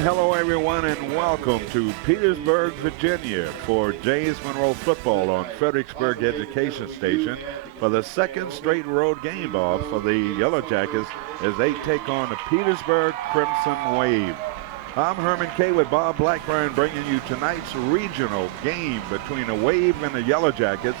hello everyone, and welcome to Petersburg, Virginia for James Monroe football on Fredericksburg Education Station for the second straight road game off for the Yellow Jackets as they take on the Petersburg Crimson Wave. I'm Herman Kay with Bob Blackburn bringing you tonight's regional game between the Wave and the Yellow Jackets.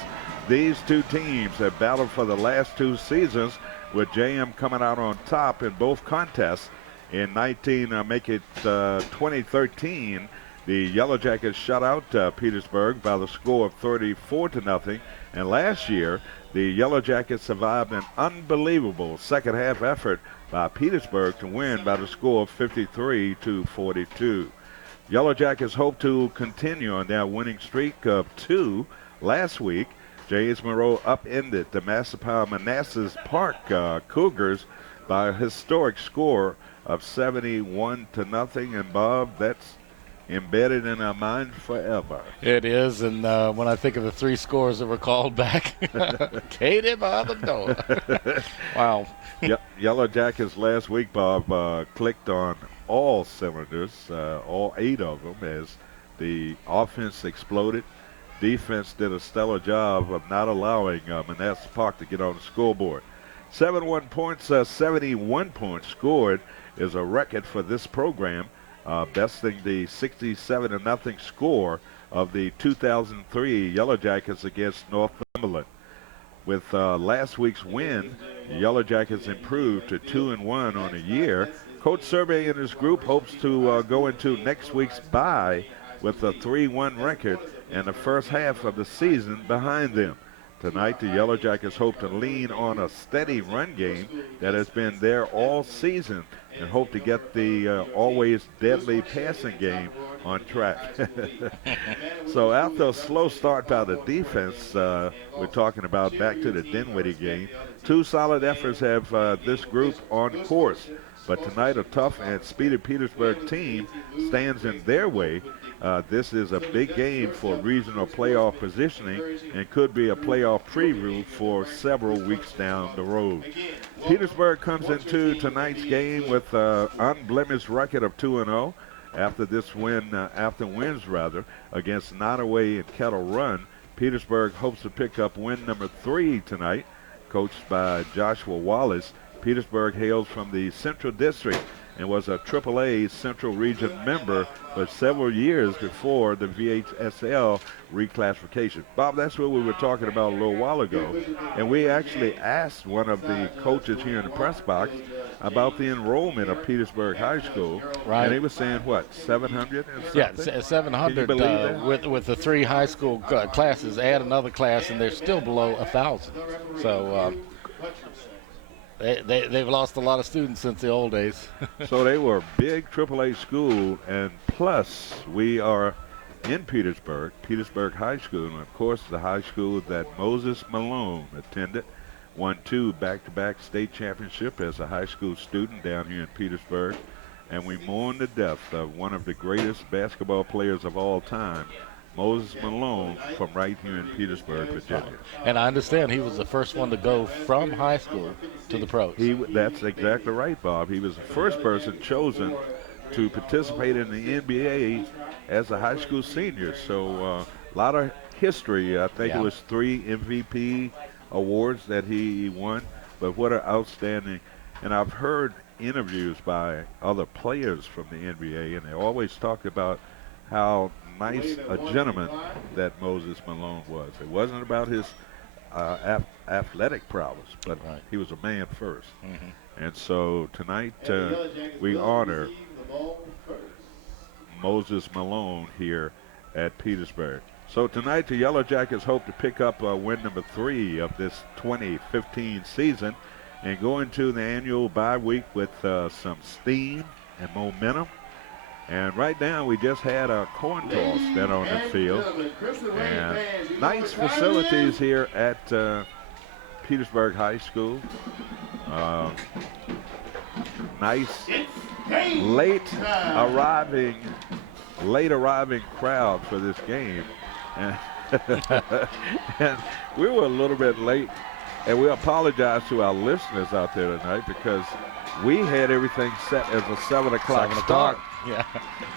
These two teams have battled for the last two seasons, with JM coming out on top in both contests. In 2013, the Yellow Jackets shut out Petersburg by the score of 34-0. And last year, the Yellow Jackets survived an unbelievable second-half effort by Petersburg to win by the score of 53-42. Yellow Jackets hope to continue on their winning streak of two. Last week, James Monroe upended the Manassas Park Cougars by a historic score of 71-0. And Bob, that's embedded in our mind forever. It is, and when I think of the three scores that were called back, Katie by the door. Wow. Yellow Jackets last week, Bob, clicked on all cylinders, all 8 of them, as the offense exploded. Defense did a stellar job of not allowing Manassas Park to get on the scoreboard. 71 points scored is a record for this program, besting the 67-0 score of the 2003 Yellow Jackets against Northumberland. With last week's win, the Yellow Jackets improved to 2-1 on the year. Coach Survey and his group hopes to go into next week's bye with a 3-1 record and the first half of the season behind them. Tonight, the Yellow Jackets hope to lean on a steady run game that has been there all season and hope to get the always deadly passing game on track. So after a slow start by the defense, we're talking about back to the Dinwiddie game, two solid efforts have this group on course. But tonight, a tough and speedy Petersburg team stands in their way. This is a big game for regional playoff positioning and could be a playoff preview for several weeks down the road. Petersburg comes into tonight's game with an unblemished record of 2-0 after this win, against Nottoway and Kettle Run. Petersburg hopes to pick up win number 3 tonight, coached by Joshua Wallace. Petersburg hails from the Central District and was a AAA Central Region member for several years before the VHSL reclassification. Bob, that's what we were talking about a little while ago. And we actually asked one of the coaches here in the press box about the enrollment of Petersburg High School. Right. And he was saying, what, 700 or something? Yeah, 700 with the 3 high school classes. Add another class, and they're still below 1,000. So They've lost a lot of students since the old days. So they were a big AAA school, and plus we are in Petersburg High School, and of course the high school that Moses Malone attended, won 2 back-to-back state championship as a high school student down here in Petersburg, and we mourn the death of one of the greatest basketball players of all time, Moses Malone, from right here in Petersburg, Virginia. And I understand he was the first one to go from high school to the pros. That's exactly right, Bob. He was the first person chosen to participate in the NBA as a high school senior. So a lot of history. I think it was 3 MVP awards that he won. But what an outstanding. And I've heard interviews by other players from the NBA, and they always talk about how nice a gentleman that Moses Malone was. It wasn't about his athletic prowess, but he was a man first. Mm-hmm. And so tonight we honor Moses Malone here at Petersburg. So tonight the Yellow Jackets hope to pick up win number 3 of this 2015 season and go into the annual bye week with some steam and momentum. And right now, we just had a coin toss down on the field. And nice facilities here at Petersburg High School. Nice late arriving crowd for this game. And, and we were a little bit late. And we apologize to our listeners out there tonight because we had everything set as a 7 o'clock start. Yeah.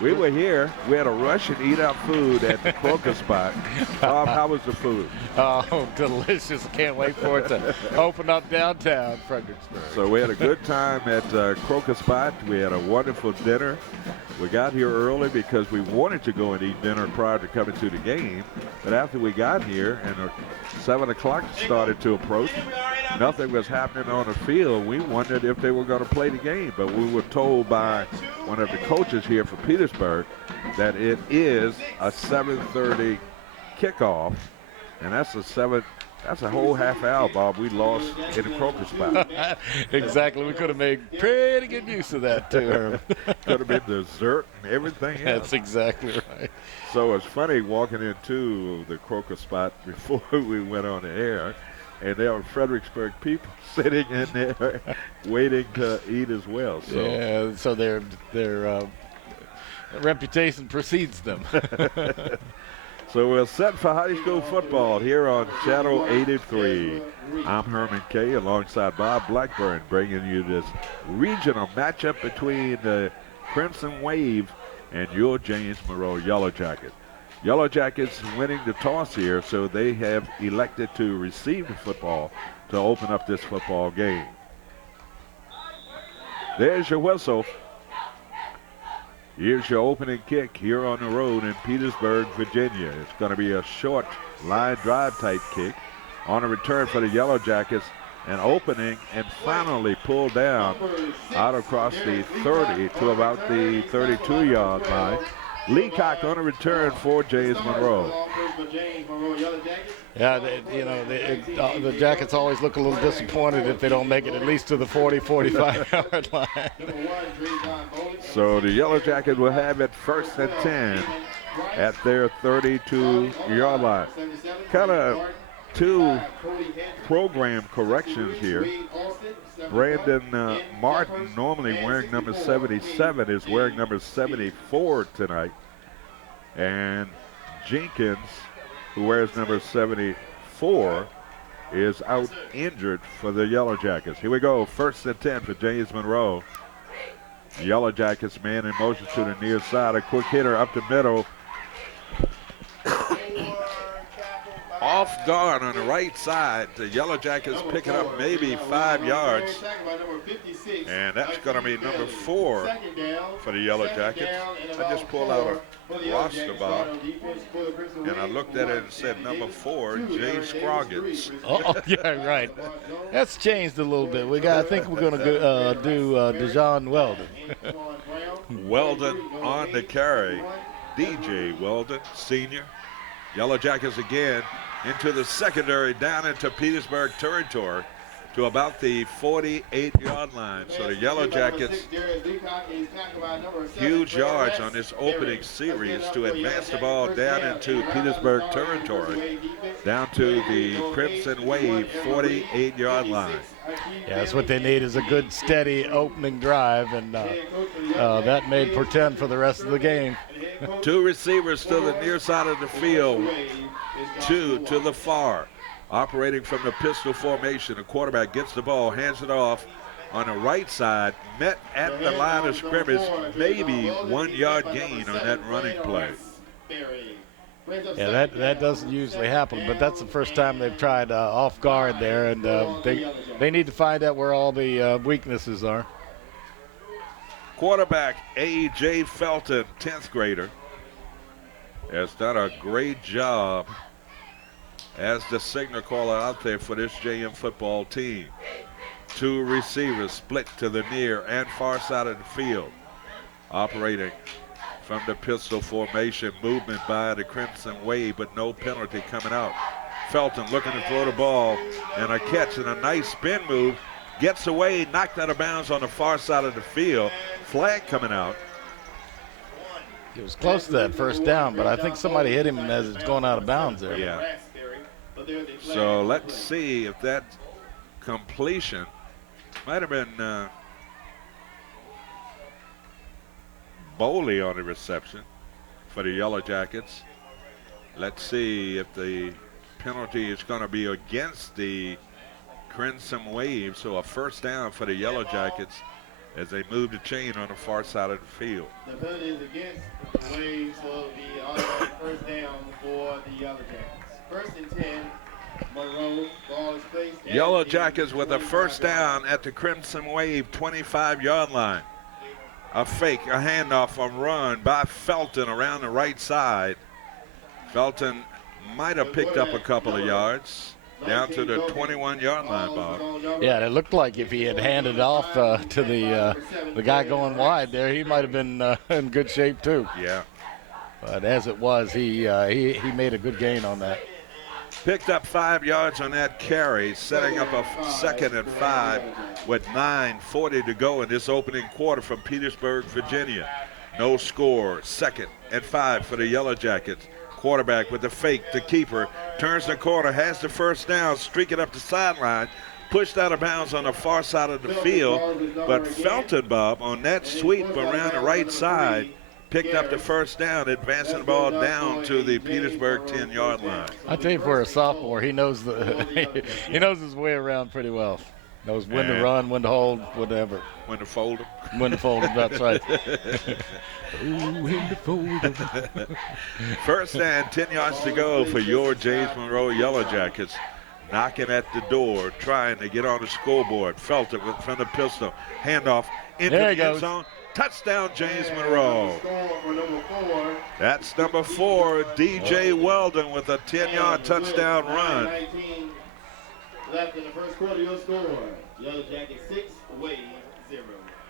We were here. We had to rush and eat our food at the Croaker Spot. Bob, how was the food? Oh, delicious. Can't wait for it to open up downtown Fredericksburg. So we had a good time at Croaker Spot. We had a wonderful dinner. We got here early because we wanted to go and eat dinner prior to coming to the game. But after we got here and 7 o'clock started to approach, nothing was happening on the field. We wondered if they were going to play the game. But we were told by one of the coaches here for Petersburg that it is a 7:30 kickoff. And that's a whole half hour, Bob, we lost in the Croaker Spot. Exactly. We could have made pretty good use of that, too, Herb. Could have been dessert and everything else. That's exactly right. So it's funny walking into the Croaker Spot before we went on the air, and there were Fredericksburg people sitting in there waiting to eat as well. So. Yeah, so their reputation precedes them. So we're set for high school football here on Channel 83. I'm Herman Kay alongside Bob Blackburn, bringing you this regional matchup between the Crimson Wave and your James Monroe Yellow Jacket. Yellow Jackets winning the toss here, so they have elected to receive the football to open up this football game. There's your whistle. Here's your opening kick here on the road in Petersburg, Virginia. It's going to be a short line drive type kick on a return for the Yellow Jackets. An opening and finally pulled down out across the 30 to about the 32-yard line. Leacock on a return for James Monroe. Yeah, the Jackets always look a little disappointed if they don't make it at least to the 40, 45-yard line. So the Yellow Jacket will have it 1st and 10 at their 32-yard line. Kind of two program corrections here. Brandon Martin, normally wearing number 77, is wearing number 74 tonight. And Jenkins, who wears number 74, is out injured for the Yellow Jackets. Here we go, 1st and 10 for James Monroe. The Yellow Jackets man in motion to the near side. A quick hitter up the middle. Off guard on the right side. The Yellow Jackets picking up maybe 5 yards. And that's going to be number 4 for the Yellow Jackets. I just pulled out a roster, Bob, and I looked at it and said number 4, Jay Scroggins. Oh, yeah, right. That's changed a little bit. I think we're going to do Dejon Weldon. Weldon on the carry. DJ Weldon, senior. Yellow Jackets again into the secondary, down into Petersburg territory to about the 48-yard line. So the Yellow Jackets, huge yards on this opening series to advance the ball down into Petersburg territory, down to the Crimson Wave 48-yard line. Yeah, that's what they need, is a good, steady opening drive, and that may portend for the rest of the game. 2 receivers to the near side of the field, 2 to the far. Operating from the pistol formation, the quarterback gets the ball, hands it off on the right side, met at the line of scrimmage, maybe 1 yard gain on that running play. Yeah, that doesn't usually happen, but that's the first time they've tried off guard there, and they need to find out where all the weaknesses are. Quarterback A.J. Felton, 10th grader, has done a great job as the signal caller out there for this JM football team. 2 receivers split to the near and far side of the field. Operating from the pistol formation, movement by the Crimson Wave, but no penalty coming out. Felton looking to throw the ball, and a catch and a nice spin move. Gets away, knocked out of bounds on the far side of the field. Flag coming out. He was close to that first down, but I think somebody hit him as it's going out of bounds there. Yeah. So let's see if that completion might have been Bowley on the reception for the Yellow Jackets. Let's see if the penalty is going to be against the Crimson Wave. So a first down for the Yellow Jackets as they move the chain on the far side of the field. The penalty is against the Waves, so it'll be automatic first down for the Yellow Jackets. First and 10, Monroe, ball is placed. Yellow Jackets with a first down at the Crimson Wave 25-yard line. A fake, a handoff, a run by Felton around the right side. Felton might have picked up a couple of yards down to the 21-yard line, Bob. Yeah, and it looked like if he had handed off to the guy going wide there, he might have been in good shape too. Yeah. But as it was, he made a good gain on that. Picked up 5 yards on that carry, setting up a 2nd and 5 with 9:40 to go in this opening quarter from Petersburg, Virginia. No score, 2nd and 5 for the Yellow Jackets. Quarterback with the fake, the keeper, turns the corner, has the first down, streaking up the sideline, pushed out of bounds on the far side of the field. But Felton, Bob, on that sweep around the right side, picked up the first down, advancing the ball down to the Petersburg 10-yard line. I tell you, for a sophomore, he knows he knows his way around pretty well. Knows when to run, when to hold, whatever. When to fold him. When to fold him, that's right. Ooh, when to fold him. First and 10 yards to go for your James Monroe Yellow Jackets. Knocking at the door, trying to get on the scoreboard. Felton from the pistol. Handoff into the end zone. Touchdown, James Monroe. That's number 4, DJ Weldon with a 10-yard touchdown run. 19 left in the first quarter, your score. Yellow Jackets 6, Wave 0.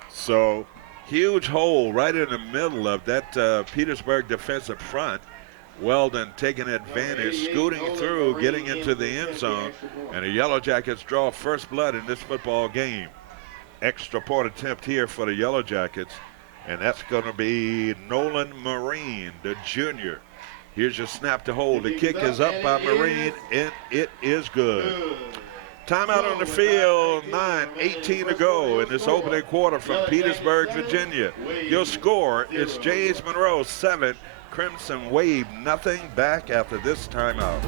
So, huge hole right in the middle of that Petersburg defensive front. Weldon taking advantage, scooting through, getting into the end zone, and the Yellow Jackets draw first blood in this football game. Extra point attempt here for the Yellow Jackets, and that's going to be Nolan Marine, the junior. Here's your snap to hold. The kick is up by Marine, and it is good. Timeout on the field, 9:18 to go in this opening quarter from Petersburg, Virginia. Your score is James Monroe 7, Crimson Wave nothing. Back after this timeout.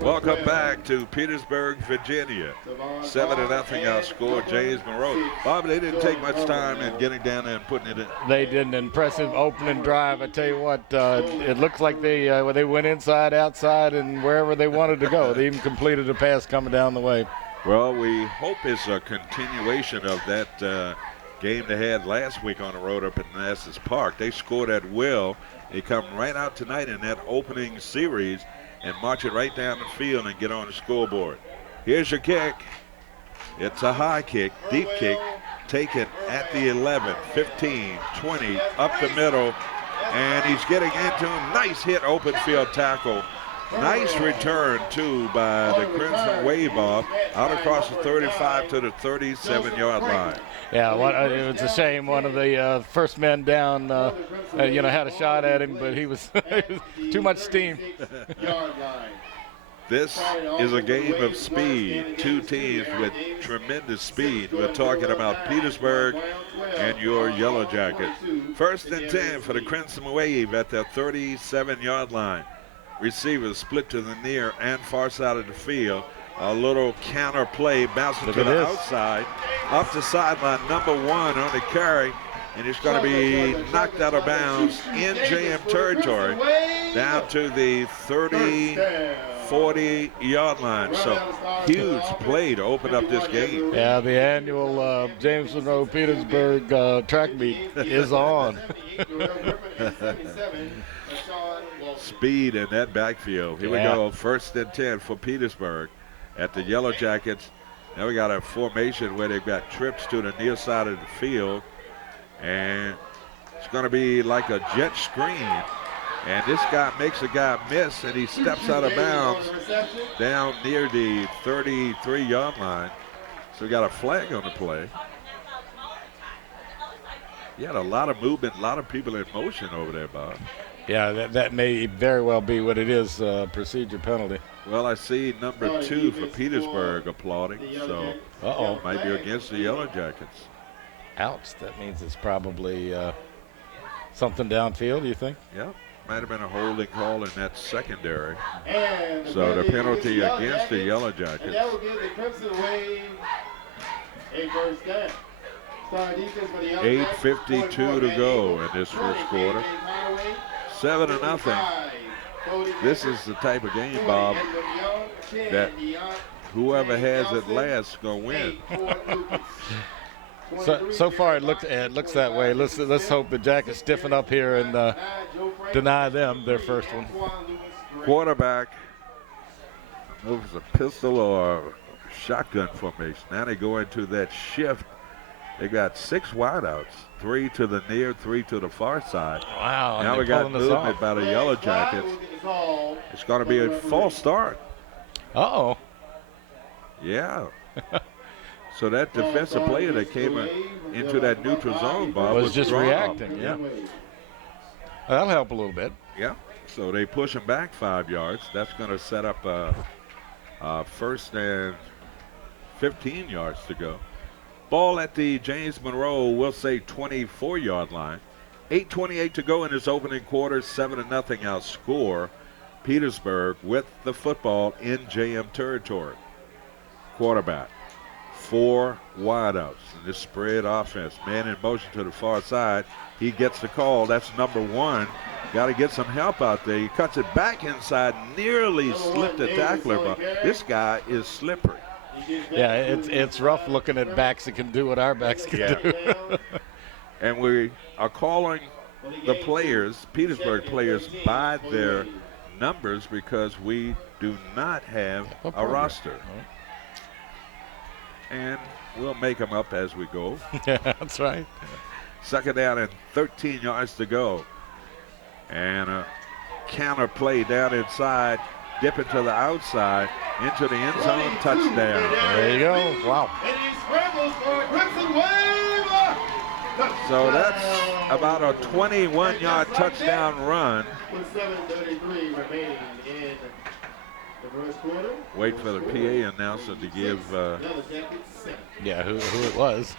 Welcome back to Petersburg, Virginia. 7-0 outscored James Monroe. Bob, they didn't take much time in getting down there and putting it in. They did an impressive opening drive. I tell you what, it looks like they went inside, outside, and wherever they wanted to go. They even completed a pass coming down the way. Well, we hope it's a continuation of that game they had last week on the road up in Manassas Park. They scored at will. They come right out tonight in that opening series and march it right down the field and get on the scoreboard. Here's your kick. It's a high kick, deep kick, taken at the 11, 15, 20, up the middle, and he's getting into a nice hit, open field tackle. Nice return, too, by the Crimson Wave off, out across the 35 to the 37-yard line. Yeah, it was a shame. One of the first men down, had a shot at him, but he was too much steam. This is a game of speed. Two teams with tremendous speed. We're talking about Petersburg and your Yellow Jackets. First and 10 for the Crimson Wave at the 37-yard line. Receivers split to the near and far side of the field. A little counter play bouncing to the outside. Up the sideline, number 1 on the carry. And it's going to be knocked out of bounds in JM territory down to the 30, 40-yard line. So huge play to open up this game. Yeah, the annual James Monroe Petersburg track meet is on. Speed in that backfield. Here we go. First and 10 for Petersburg at the Yellow Jackets. Now we got a formation where they've got trips to the near side of the field and It's going to be like a jet screen. And this guy makes a guy miss, and he steps out of bounds down near the 33-yard line. So we got a flag on the play. You had a lot of movement, a lot of people in motion over there, Bob. Yeah, that may very well be what it is, procedure penalty. Well, I see number 2 for Petersburg applauding, so might be against the Yellow Jackets. Ouch, that means it's probably something downfield, you think? Yeah, might have been a holding call in that secondary. And So the penalty against the Yellow Jackets. And that will give the Crimson Wave a first down. 8:52 to go in this first quarter. 7-0. This is the type of game, Bob, that whoever has it last is going to win. So far it looks that way. Let's hope the Jackets stiffen up here and deny them their first one. Quarterback moves a pistol or shotgun formation. Now they go into that shift. They got 6 wideouts, 3 to the near, 3 to the far side. Wow! Now we got movement by the Yellow Jackets. It's going to be a false start. Uh-oh. Yeah. So that defensive player that came into that neutral zone, Bob, was just drawn. reacting. Yeah. That'll help a little bit. Yeah. So they push him back 5 yards. That's going to set up a first and 15 yards to go. Ball at the James Monroe, we'll say 24-yard line. 8:28 to go in this opening quarter. 7-0 outscore Petersburg with the football in JM territory. Quarterback, 4 wideouts in this spread offense. Man in motion to the far side. He gets the call. That's number 1. Got to get some help out there. He cuts it back inside. Nearly slipped the tackler, but this guy is slippery. Yeah, it's rough looking at backs that can do what our backs can do. And we are calling the players, Petersburg players, by their numbers because we do not have a roster. And we'll make them up as we go. Yeah, that's right. Second down and 13 yards to go. And a counter play down inside. Dipping to the outside, into the end zone, touchdown. There you go. Wow. So that's about a 21-yard touchdown run. With 7:33 remaining in the first quarter. Wait for the PA announcer to give. Yeah, who it was.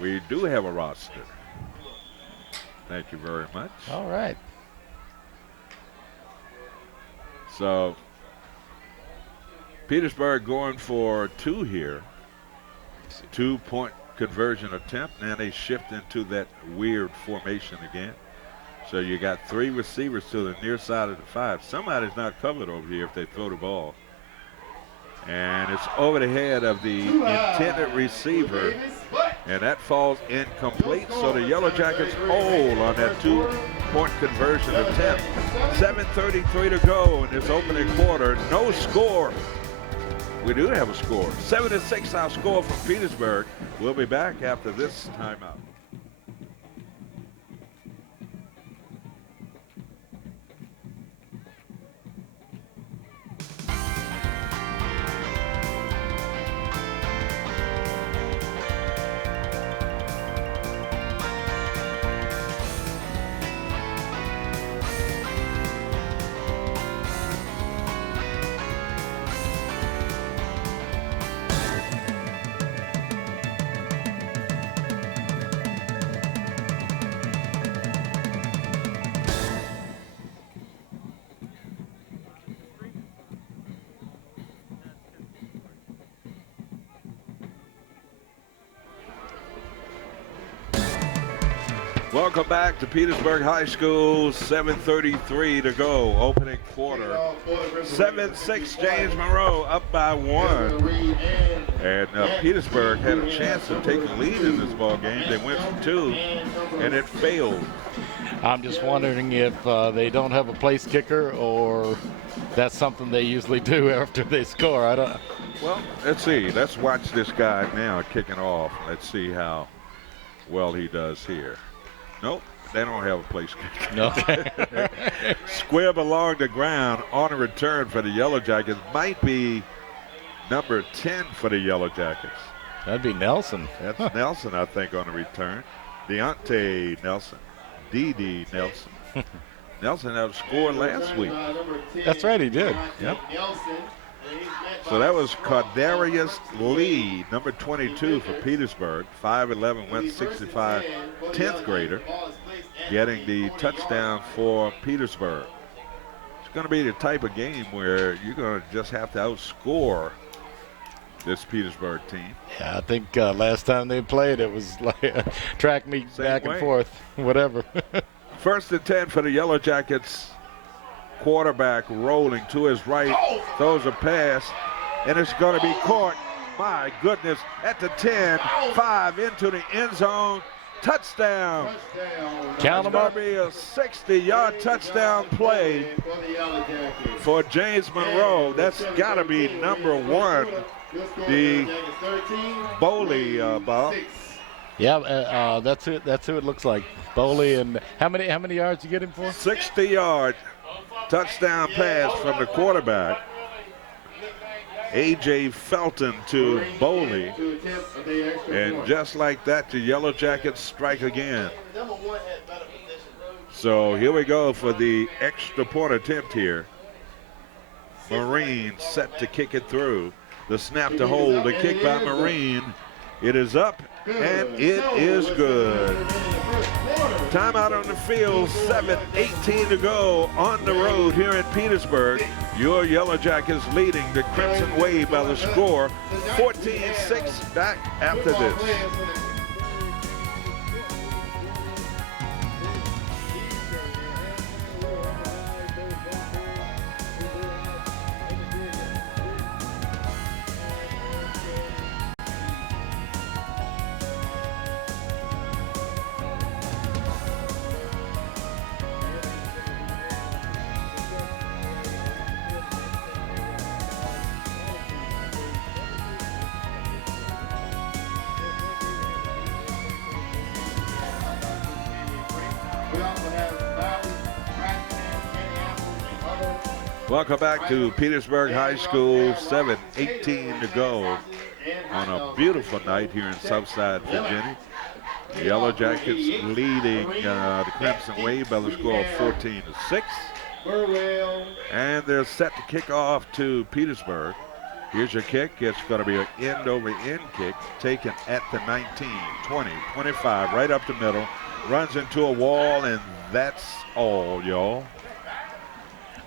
We do have a roster. Thank you very much. All right. So Petersburg going for 2 here. 2-point conversion attempt. Now they shift into that weird formation again. So you got 3 receivers to the near side of the 5. Somebody's not covered over here if they throw the ball. And it's over the head of the intended receiver. And that falls incomplete. So the Yellow Jackets hold on that 2-point conversion attempt. 7:33 to go in this opening quarter. No score. We do have a score. 7-6 our score from Petersburg. We'll be back after this timeout. Welcome back to Petersburg High School. 7:33 to go. Opening quarter. 7-6 James Monroe up by 1. And Petersburg had a chance to take a lead in this ball game. They went for 2, and it failed. I'm just wondering if they don't have a place kicker or that's something they usually do after they score. I don't. Well, let's see. Let's watch this guy now kicking off. Let's see how well he does here. Nope, they don't have a place kicker. Okay. Squib along the ground on a return for the Yellow Jackets. Might be number 10 for the Yellow Jackets. That'd be Nelson. That's Nelson, I think, on the return. Deontay Nelson. D.D. Nelson. Nelson had scored last week. That's right, he did. Yep. So that was Cardarius Lee, number 22 for Petersburg. 5'11", 165, 10th grader, getting the touchdown for Petersburg. It's going to be the type of game where you're going to just have to outscore this Petersburg team. Yeah, I think last time they played, it was like track meet back and forth, whatever. First and 10 for the Yellow Jackets. Quarterback rolling to his right, throws a pass, and it's going to be caught. My goodness, at the 10, 5 into the end zone. Touchdown. Count them up. It's going to be a 60-yard touchdown play for James Monroe. That's got to be number 1, the Bowley, Bob. Yeah, that's who it looks like. Bowley, and how many yards you get him for? 60-yard touchdown pass from the quarterback. A.J. Felton to Bowley. And just like that, the Yellow Jackets strike again. So here we go for the extra point attempt here. Marine set to kick it through. The snap to hold, the kick by Marine. It is up, and it is good. Timeout on the field, 7:18 to go on the road here in Petersburg. Your Yellow Jackets leading the Crimson Wave by the score, 14-6 back after this. Welcome back to Petersburg High School, 7:18 to go on a beautiful night here in Southside, Virginia. The Yellow Jackets leading the Crimson Wave by the score of 14-6. And they're set to kick off to Petersburg. Here's your kick. It's going to be an end-over-end kick taken at the 19, 20, 25, right up the middle. Runs into a wall, and that's all, y'all.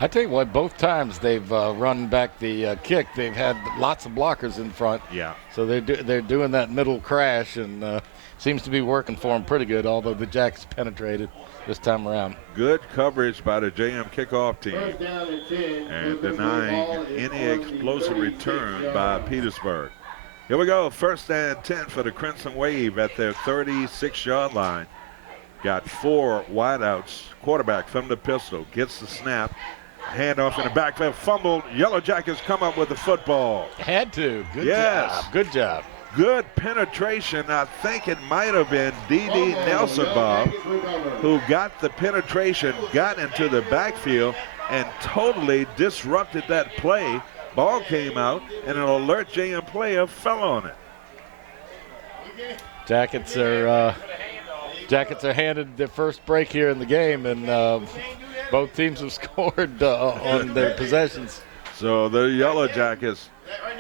I tell you what, both times they've run back the kick, they've had lots of blockers in front. Yeah. So they're doing that middle crash, and seems to be working for them pretty good, although the Jacks penetrated this time around. Good coverage by the JM kickoff team, and denying any explosive return by Petersburg. Here we go, first and 10 for the Crimson Wave at their 36-yard line. Got 4 wideouts. Quarterback from the pistol gets the snap. Handoff in the backfield, fumbled. Yellow Jackets come up with the football. Had to. Good Yes. job. Good job. Good penetration. I think it might have been D.D. Nelson, Bob, who got the penetration, got into the backfield, and totally disrupted that play. Ball came out, and an alert JM player fell on it. Jackets are handed their first break here in the game, and both teams have scored on their possessions. So the Yellow Jackets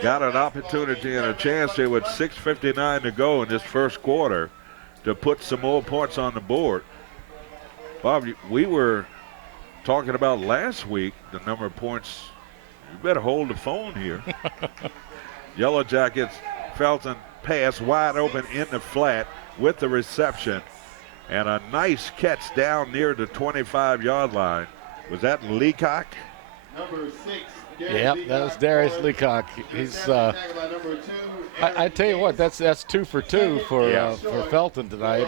got an opportunity and a chance here with 6:59 to go in this first quarter to put some more points on the board. Bob, we were talking about last week the number of points. You better hold the phone here. Yellow Jackets, Felton pass wide open in the flat with the reception. And a nice catch down near the 25-yard line. Was that Leacock? Number 6. Yep, that was Darius Leacock. He's. I tell you what, that's 2 for 2 for Felton tonight.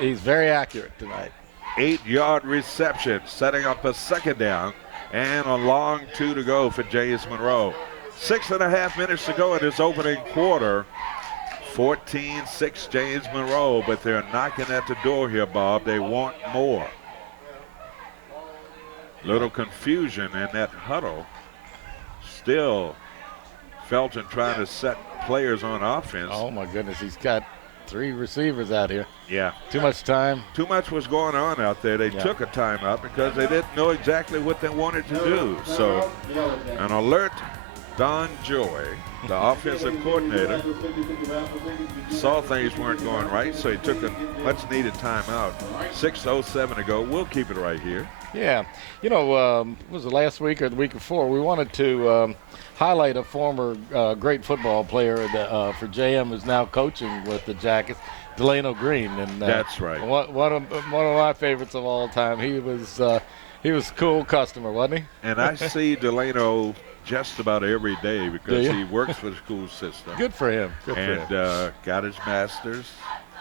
He's very accurate tonight. 8-yard reception, setting up a second down, and a long 2 to go for James Monroe. 6.5 minutes to go in this opening quarter. 14-6 James Monroe, but they're knocking at the door here, Bob. They want more. Little confusion in that huddle. Still, Felton trying to set players on offense. Oh, my goodness. He's got 3 receivers out here. Yeah. Too much time. Too much was going on out there. They took a timeout because they didn't know exactly what they wanted to do. So, an alert Don Joy, the offensive coordinator, saw things weren't going right, so he took a much-needed timeout. 6:07 to go. We'll keep it right here. Yeah. You know, was it last week or the week before? We wanted to highlight a former great football player for JM who's now coaching with the Jackets, Delano Green. And that's right. One of my favorites of all time. He was a cool customer, wasn't he? And I see Delano just about every day because he works for the school system. Good for him. Good and for him. Got his master's.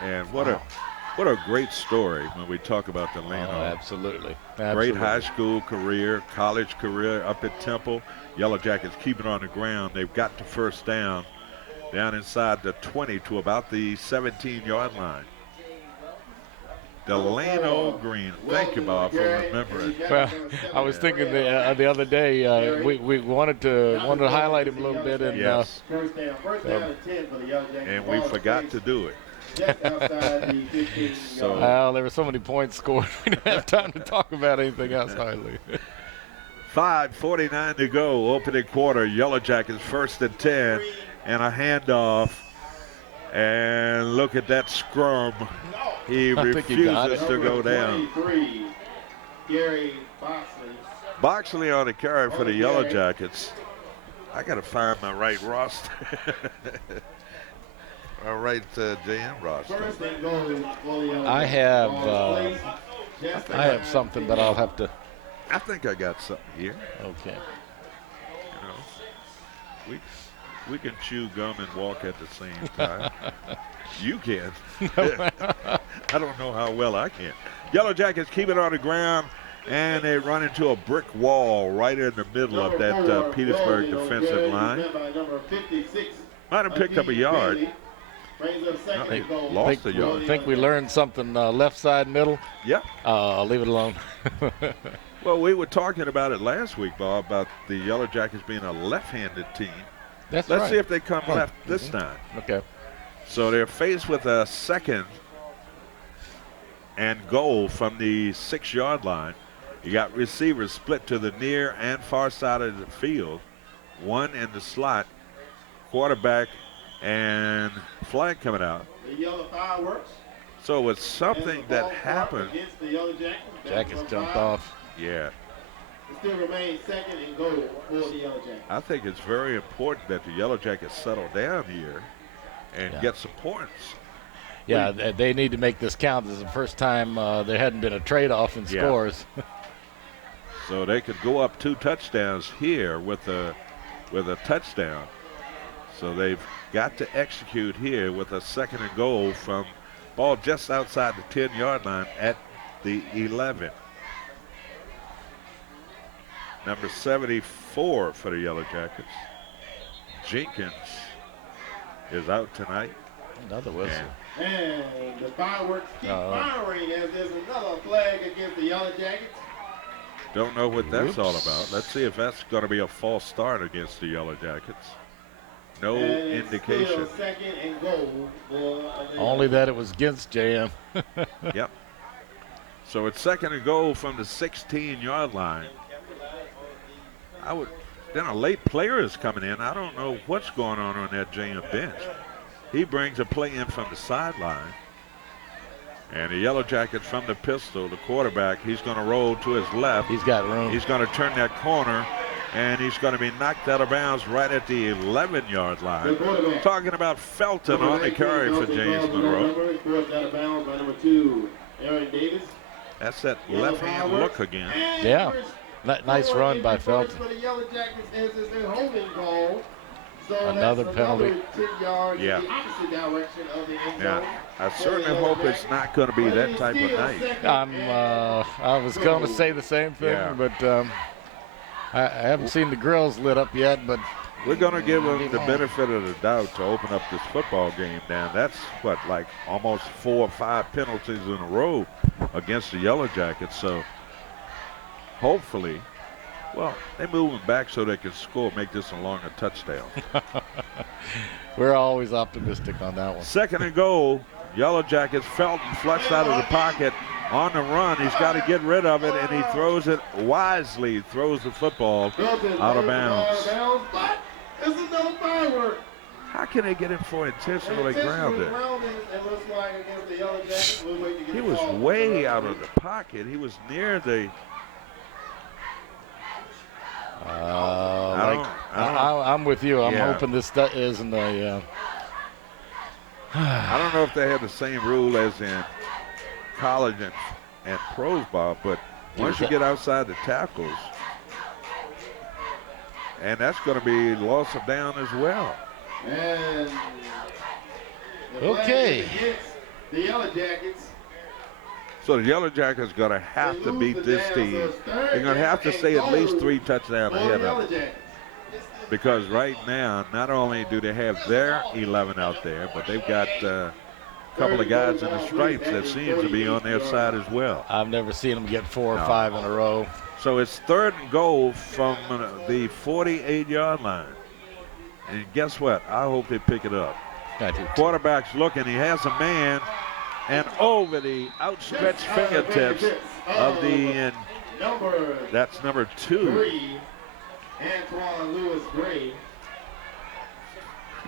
And what a great story when we talk about Delano. Oh, absolutely. Great high school career, college career up at Temple. Yellow Jackets keep it on the ground. They've got to first down inside the 20 to about the 17-yard line. Delano Green. Thank you, Bob, for remembering. Well, I was thinking the other day we wanted to highlight him a little bit, and yes. First down and 10 for the Yellow Jackets. And we forgot to do it. Just outside the 15. So, well, there were so many points scored. We didn't have time to talk about anything else hardly. 5:49 to go, opening quarter. Yellow Jackets first and 10, and a handoff. And look at that scrum. He refuses to go down. 23, Gary Boxley. Boxley on the carry for the Yellow Jackets. I got to find my right roster. All right, JM roster. First and goal for the Yellow I have something, but I'll have to. I think I got something here. Okay. You know, we can chew gum and walk at the same time. You can. I don't know how well I can. Yellow Jackets keep it on the ground, and they run into a brick wall right in the middle of that Petersburg defensive line. Might have picked up a yard. They lost a yard. I think we learned something left side middle. Yep. I'll leave it alone. Well, we were talking about it last week, Bob, about the Yellow Jackets being a left-handed team. Let's see if they come left this time. Okay. So they're faced with a second and goal from the 6-yard line. You got receivers split to the near and far side of the field. One in the slot, quarterback and flag coming out. The yellow fireworks. So it's something that happened. Against the Yellow Jackets jumped off. Yeah. It still remains second and goal for the Yellow Jackets. I think it's very important that the Yellow Jackets settle down here and get some points. Yeah, they need to make this count. This is the first time there hadn't been a trade-off in scores. So they could go up 2 touchdowns here with a touchdown. So they've got to execute here with a second and goal from ball just outside the 10-yard line at the 11. Number 74 for the Yellow Jackets. Jenkins is out tonight. Another whistle. And the fireworks keep firing as there's another flag against the Yellow Jackets. Don't know what that's all about. Let's see if that's going to be a false start against the Yellow Jackets. No indication. Still second and goal for Only that it was against JM. Yep. So it's second and goal from the 16-yard line. Then a late player is coming in. I don't know what's going on that JM bench. He brings a play in from the sideline. And the Yellow Jackets from the pistol, the quarterback, he's going to roll to his left. He's got room. He's going to turn that corner, and he's going to be knocked out of bounds right at the 11-yard line. Talking about Felton on the carry for James Monroe. Out of bounds by number 2, Aaron Davis. That's that left-hand look again. Yeah. Nice run by Felton. For the Yellow Jackets as it's a holding call. So Another penalty. 10 yards Yeah. in the opposite direction of the end zone. Yeah. I certainly hope it's not going to be that type of night. I was going to say the same thing, Yeah. but I haven't seen the grills lit up yet. But We're going to give them maybe the not. benefit of the doubt to open up this football game down. That's what, like almost 4 or 5 penalties in a row against the Yellow Jackets. So hopefully, well, they move them back so they can score, make this a longer touchdown. We're always optimistic on that one. 2nd and goal. Yellow Jackets. Felton flushed out of the pocket on the run. He's got to get rid of it, and he throws it wisely. Throws the football out of bounds. But it's another firework. How can they get him for intentionally grounded? It looks like against the Yellow Jackets. We'll wait to get He the was ball. way out of the pocket. He was near the. I don't I'm with you. I'm Yeah. hoping this isn't a. I don't know if they have the same rule as in college and pros ball, but once you get outside the tackles, and that's going to be loss of down as well. And the Okay. flag is against the Yellow Jackets. So the Yellow Jackets going to have to beat this team. They're going to have to stay at least 3 touchdowns ahead of them. Because right now, not only do they have their 11 out there, but they've got a couple of guys in the stripes that seem to be on their side as well. I've never seen them get 4 or No. 5 in a row. So it's 3rd and goal from the 48-yard line. And guess what? I hope they pick it up. I do. Quarterback's looking. He has a man. And over the outstretched fingertips of the, that's number 2. 3, Antoine Lewis Gray.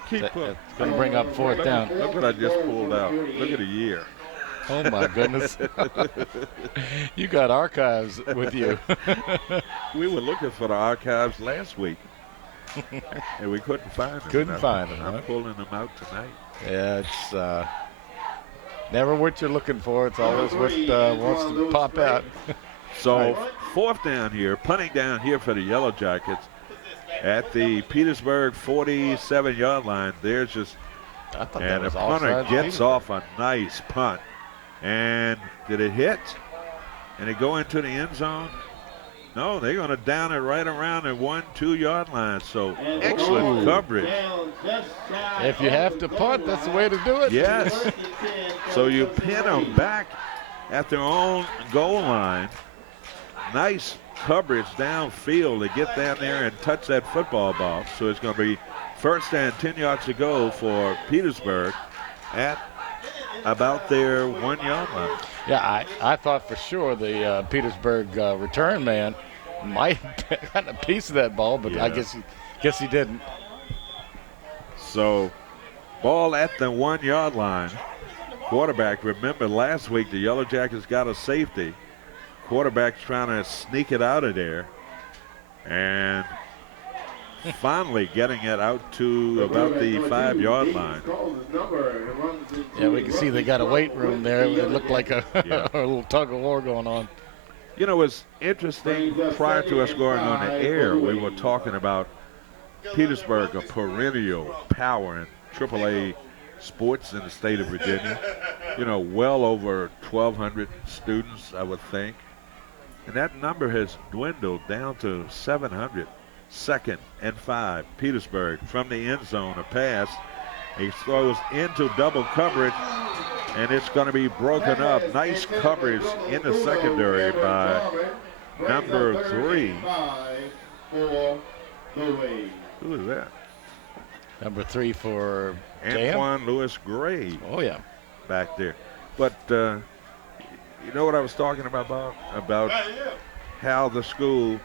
Keep It's putting. going to bring up 4th down. Look what I just pulled out. Look at the year. Oh my goodness. You got archives with you. We were looking for the archives last week, and we couldn't find them. Couldn't find them, I'm huh? pulling them out tonight. Yeah, it's never what you're looking for. It's always what wants to pop out. So 4th down here, punting down here for the Yellow Jackets at the Petersburg 47-yard line. There's just, I thought that and the was punter offside. gets off a nice punt. And did it hit? And it go into the end zone? No, they're going to down it right around the 1-2 yard line. So excellent coverage. If you have to punt, that's the way to do it. Yes. So you pin them back at their own goal line. Nice coverage downfield to get down there and touch that football ball. So it's going to be 1st and 10 yards to go for Petersburg at about their 1 yard line. Yeah, I thought for sure the Petersburg return man might have gotten a piece of that ball, but I Yeah. guess he didn't. So ball at the 1 yard line. Quarterback, remember last week the Yellow Jackets got a safety. Quarterback's trying to sneak it out of there. And finally getting it out to about the 5 yard line. Yeah, we can see they got a weight room there. It looked like a, Yeah. a little tug of war going on. You know, it's interesting, prior to us going on the air, we were talking about Petersburg, a perennial power in AAA sports in the state of Virginia. You know, well over 1,200 students, I would think. And that number has dwindled down to 700. 2nd and 5. Petersburg from the end zone, a pass. He throws into double coverage, and it's going to be broken up. Nice coverage in the secondary by number 3. Who is that? Number 3 for Jam. Antoine Lewis Gray Oh, yeah. back there. But you know what I was talking about, Bob? About how the school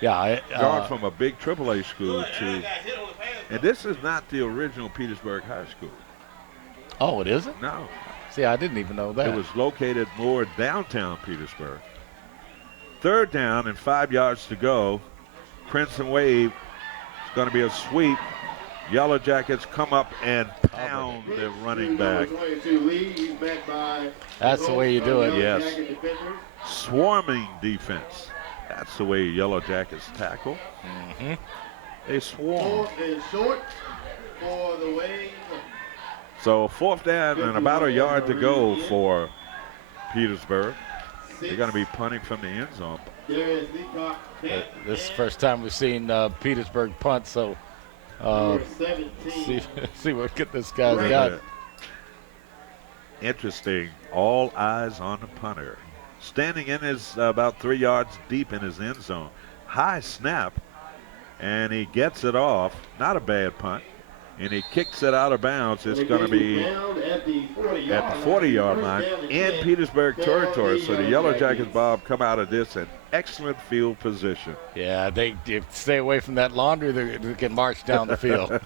Yeah, gone from a big AAA school to, and this is not the original Petersburg High School. oh, it isn't? No, See, I didn't even know that. it was located more downtown Petersburg. 3rd down and 5 yards to go. Crimson Wave. It's going to be a sweep. Yellow Jackets come up and pound the running back. That's the way you do it. Yes. Swarming defense. That's the way Yellow Jackets tackle. Mhm. They swarm. Short for the Wave. So 4th down and about a yard to go for Petersburg. They're going to be punting from the end zone. There is Leacock. This is the first time we've seen Petersburg punt, so Number see 17. what this guy's Look got. at it. Interesting. All eyes on the punter. Standing in his about 3 yards deep in his end zone. High snap, and he gets it off. Not a bad punt. And he kicks it out of bounds. It's going to be At the at the 40-yard line in Petersburg territory. So the Yellow Jackets, Bob, come out of this in excellent field position. Yeah, they stay away from that laundry. They can march down the field.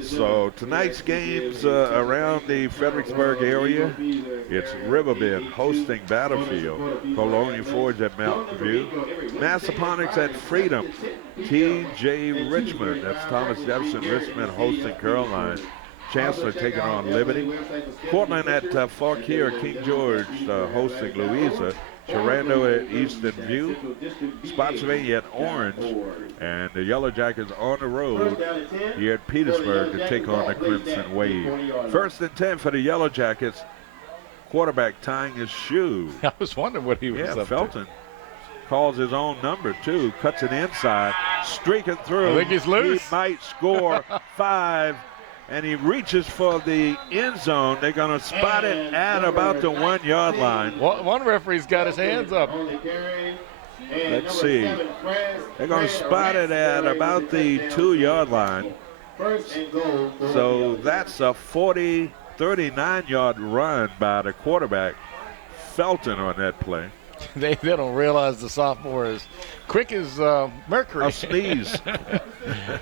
So tonight's games around the Fredericksburg area, it's Riverbend hosting Battlefield, Colonial Forge at Mountain View, Massaponax at Freedom, T.J. Richmond, that's Thomas Jefferson Richmond hosting Caroline, Chancellor taking on Liberty, Portland at Fauquier, King George hosting Louisa, Sharando at Eastern View, Spotsylvania at Orange, and the Yellow Jackets on the road here at Petersburg to take on the Crimson Wave. 1st and 10 for the Yellow Jackets. Quarterback tying his shoe. I was wondering what he was Yeah, up Felton calls his own number too, cuts it inside, streaking through. I think he's loose. He might score 5. And he reaches for the end zone. They're going to spot it at about the 1 yard line. to. One referee's got his hands up. Let's see. They're going to spot it at about the 2 yard line. So that's a 39 yard run by the quarterback, Felton, on that play. They don't realize the sophomore is quick as Mercury. A sneeze.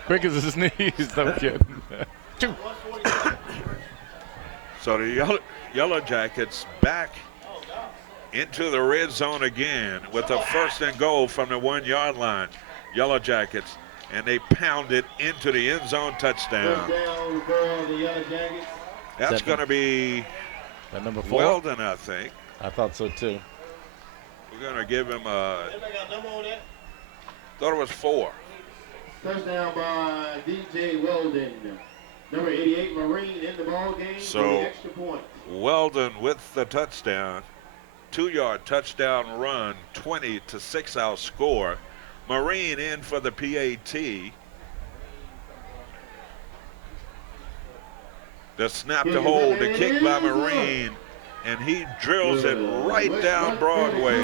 Quick as a sneeze. No kidding. So the Yellow Jackets back into the red zone again with a 1st and goal from the 1 yard line. Yellow Jackets, and they pound it into the end zone, touchdown. That's going to be That number 4? Weldon, I think. I thought so too. We're going to give him a, thought it was 4. Touchdown by DJ Weldon. Number 88, Marine, in the ball game So- for the extra point. Weldon with the touchdown. 2 yard touchdown run, 20-6 outscore. Marine in for the PAT. The snap to hold, the kick by Marine, and he drills it right down Broadway.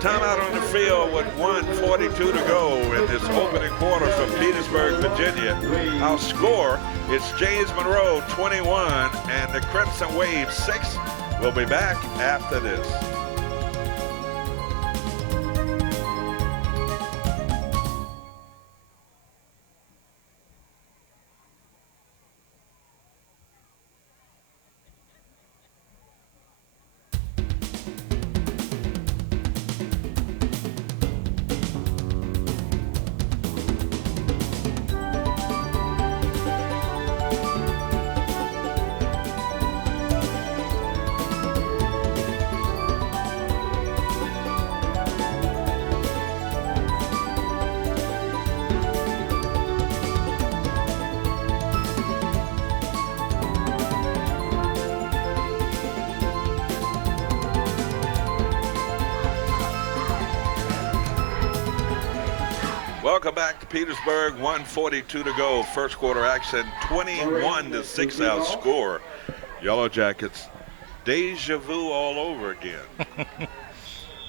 Timeout on the field with 1:42 to go in this opening quarter from Petersburg, Virginia. Our score is James Monroe 21 and the Crimson Wave 6. We'll be back after this. Welcome back to Petersburg. 1:42 to go. First quarter action. 21-6 outscore. Yellow Jackets. Deja vu all over again.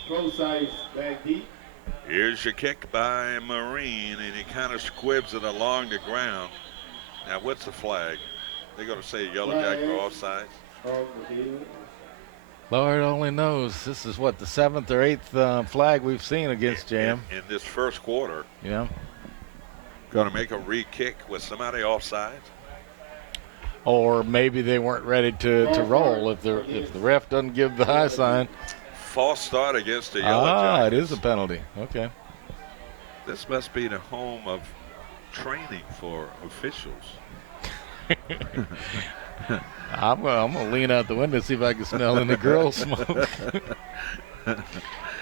Close ice back deep. Here's your kick by Marine, and he kind of squibs it along the ground. Now, what's the flag? They're going to say Yellow Jacket offside. Off the field. Lord only knows. This is what, the 7th or 8th flag we've seen against Jam. In this first quarter. Yeah. Going to make a re-kick with somebody offside. Or maybe they weren't ready to roll if the ref doesn't give the high sign. False start against the Yellow Jackets. It is a penalty. Okay. This must be the home of training for officials. I'm gonna lean out the window and see if I can smell any grill smoke.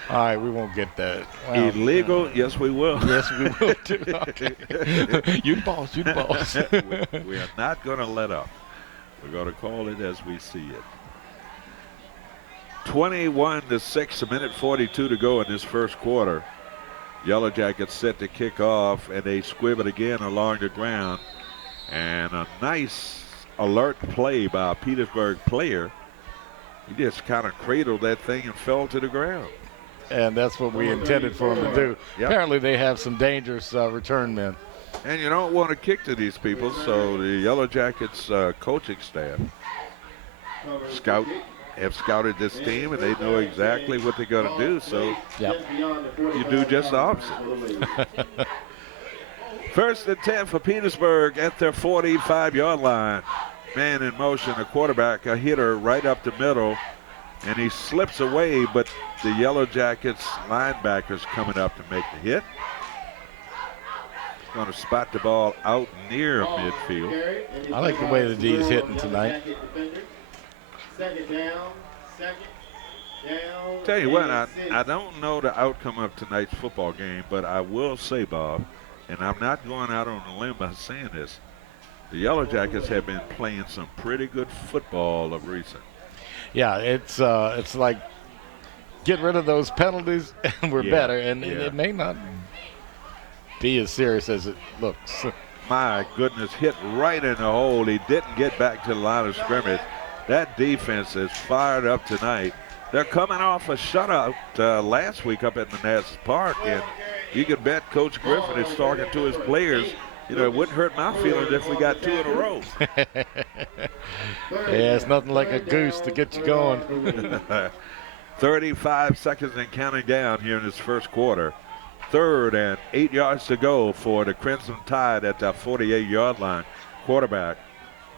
All right, we won't get that. Well, Illegal? Yes, we will. Yes, we will too. Okay. You the boss. You the boss. We are not going to let up. We're going to call it as we see it. 21-6, a minute 42 to go in this first quarter. Yellow Jackets set to kick off, and they squib it again along the ground. And a nice alert play by a Petersburg player. He just kind of cradled that thing and fell to the ground. And that's what we intended for him to do. Yep. Apparently they have some dangerous return men. And you don't want to kick to these people, so the Yellow Jackets coaching staff have scouted this team, and they know exactly what they're going to do, so yep. you do just the opposite. First and 10 for Petersburg at their 45-yard line. Man in motion, a quarterback, a hitter right up the middle, and he slips away, but the Yellow Jackets linebackers coming up to make the hit. Going to spot the ball out near midfield. I like the way the D is hitting tonight. Second down, down. Tell you what, I don't know the outcome of tonight's football game, but I will say, Bob, and I'm not going out on a limb by saying this, the Yellow Jackets have been playing some pretty good football of recent. Yeah, it's like get rid of those penalties and we're better, and it may not be as serious as it looks. My goodness, hit right in the hole. He didn't get back to the line of scrimmage. That defense is fired up tonight. They're coming off a shutout last week up at Manassas Park, and you can bet Coach Griffin is talking to his players. You know, it wouldn't hurt my feelings if we got 2 in a row. Yeah, it's nothing like a goose to get you going. 35 seconds and counting down here in this first quarter. 3rd and 8 yards to go for the Crimson Tide at that 48-yard line. Quarterback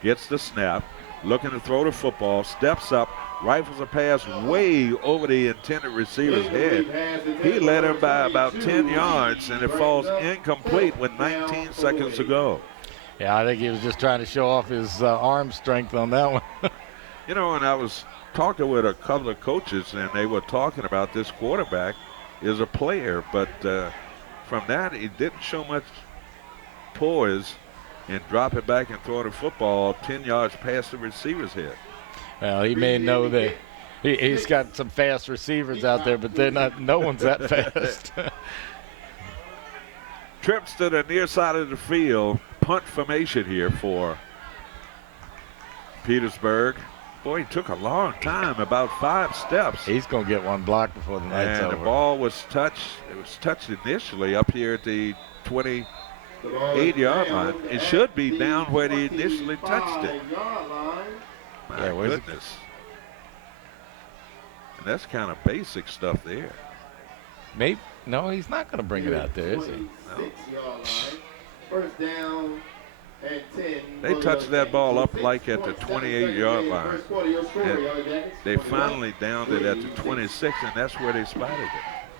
gets the snap, looking to throw the football, steps up, rifles a pass way over the intended receiver's head. He led him by about 10 yards, and it falls incomplete with 19 seconds to go. Yeah, I think he was just trying to show off his arm strength on that one. You know, and I was talking with a couple of coaches, and they were talking about this quarterback is a player, but from that, he didn't show much poise and drop it back and throw the football 10 yards past the receiver's head. Well, he may know that he's got some fast receivers out there, but they're not. No one's that fast. Trips to the near side of the field. Punt formation here for Petersburg. Boy, he took a long time, about 5 steps. He's going to get one blocked before the night's over. And the ball was touched. It was touched initially up here at the 28-yard line. It should be down where he initially touched it. My goodness. And that's kind of basic stuff there. Maybe. No, he's not going to bring it out there, is he? No. First down and 10. They touched that ball up like at the 28-yard line. And they finally downed it at the 26, and that's where they spotted it.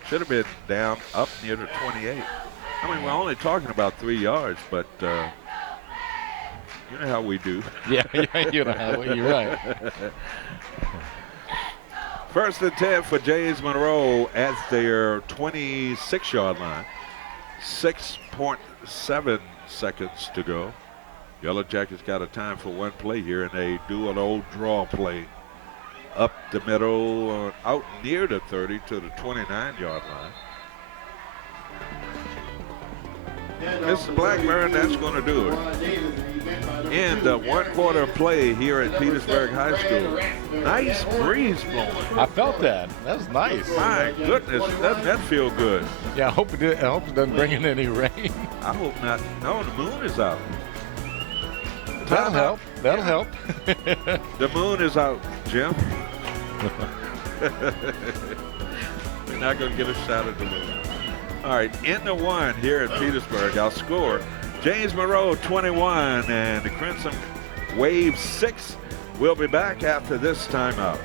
Should have been down up near the 28. I mean, we're only talking about 3 yards, but you know how we do. Yeah, you know how you're right. First and 10 for James Monroe at their 26-yard line. 6.7 seconds to go. Yellow Jackets got a time for one play here, and they do an old draw play up the middle, out near the 30 to the 29-yard line. Mr. Blackburn, that's going to do it. In the 1 quarter play here at Petersburg High School. Nice breeze blowing. I felt that. That was nice. My goodness, doesn't that feel good? Yeah, I hope it doesn't bring in any rain. I hope not. No, the moon is out. That'll help. That'll help. The moon is out, Jim. We're not going to get a shot at the moon. All right, in the 1 here at Petersburg, I'll score. James Monroe, 21, and the Crimson Wave 6. We'll be back after this timeout.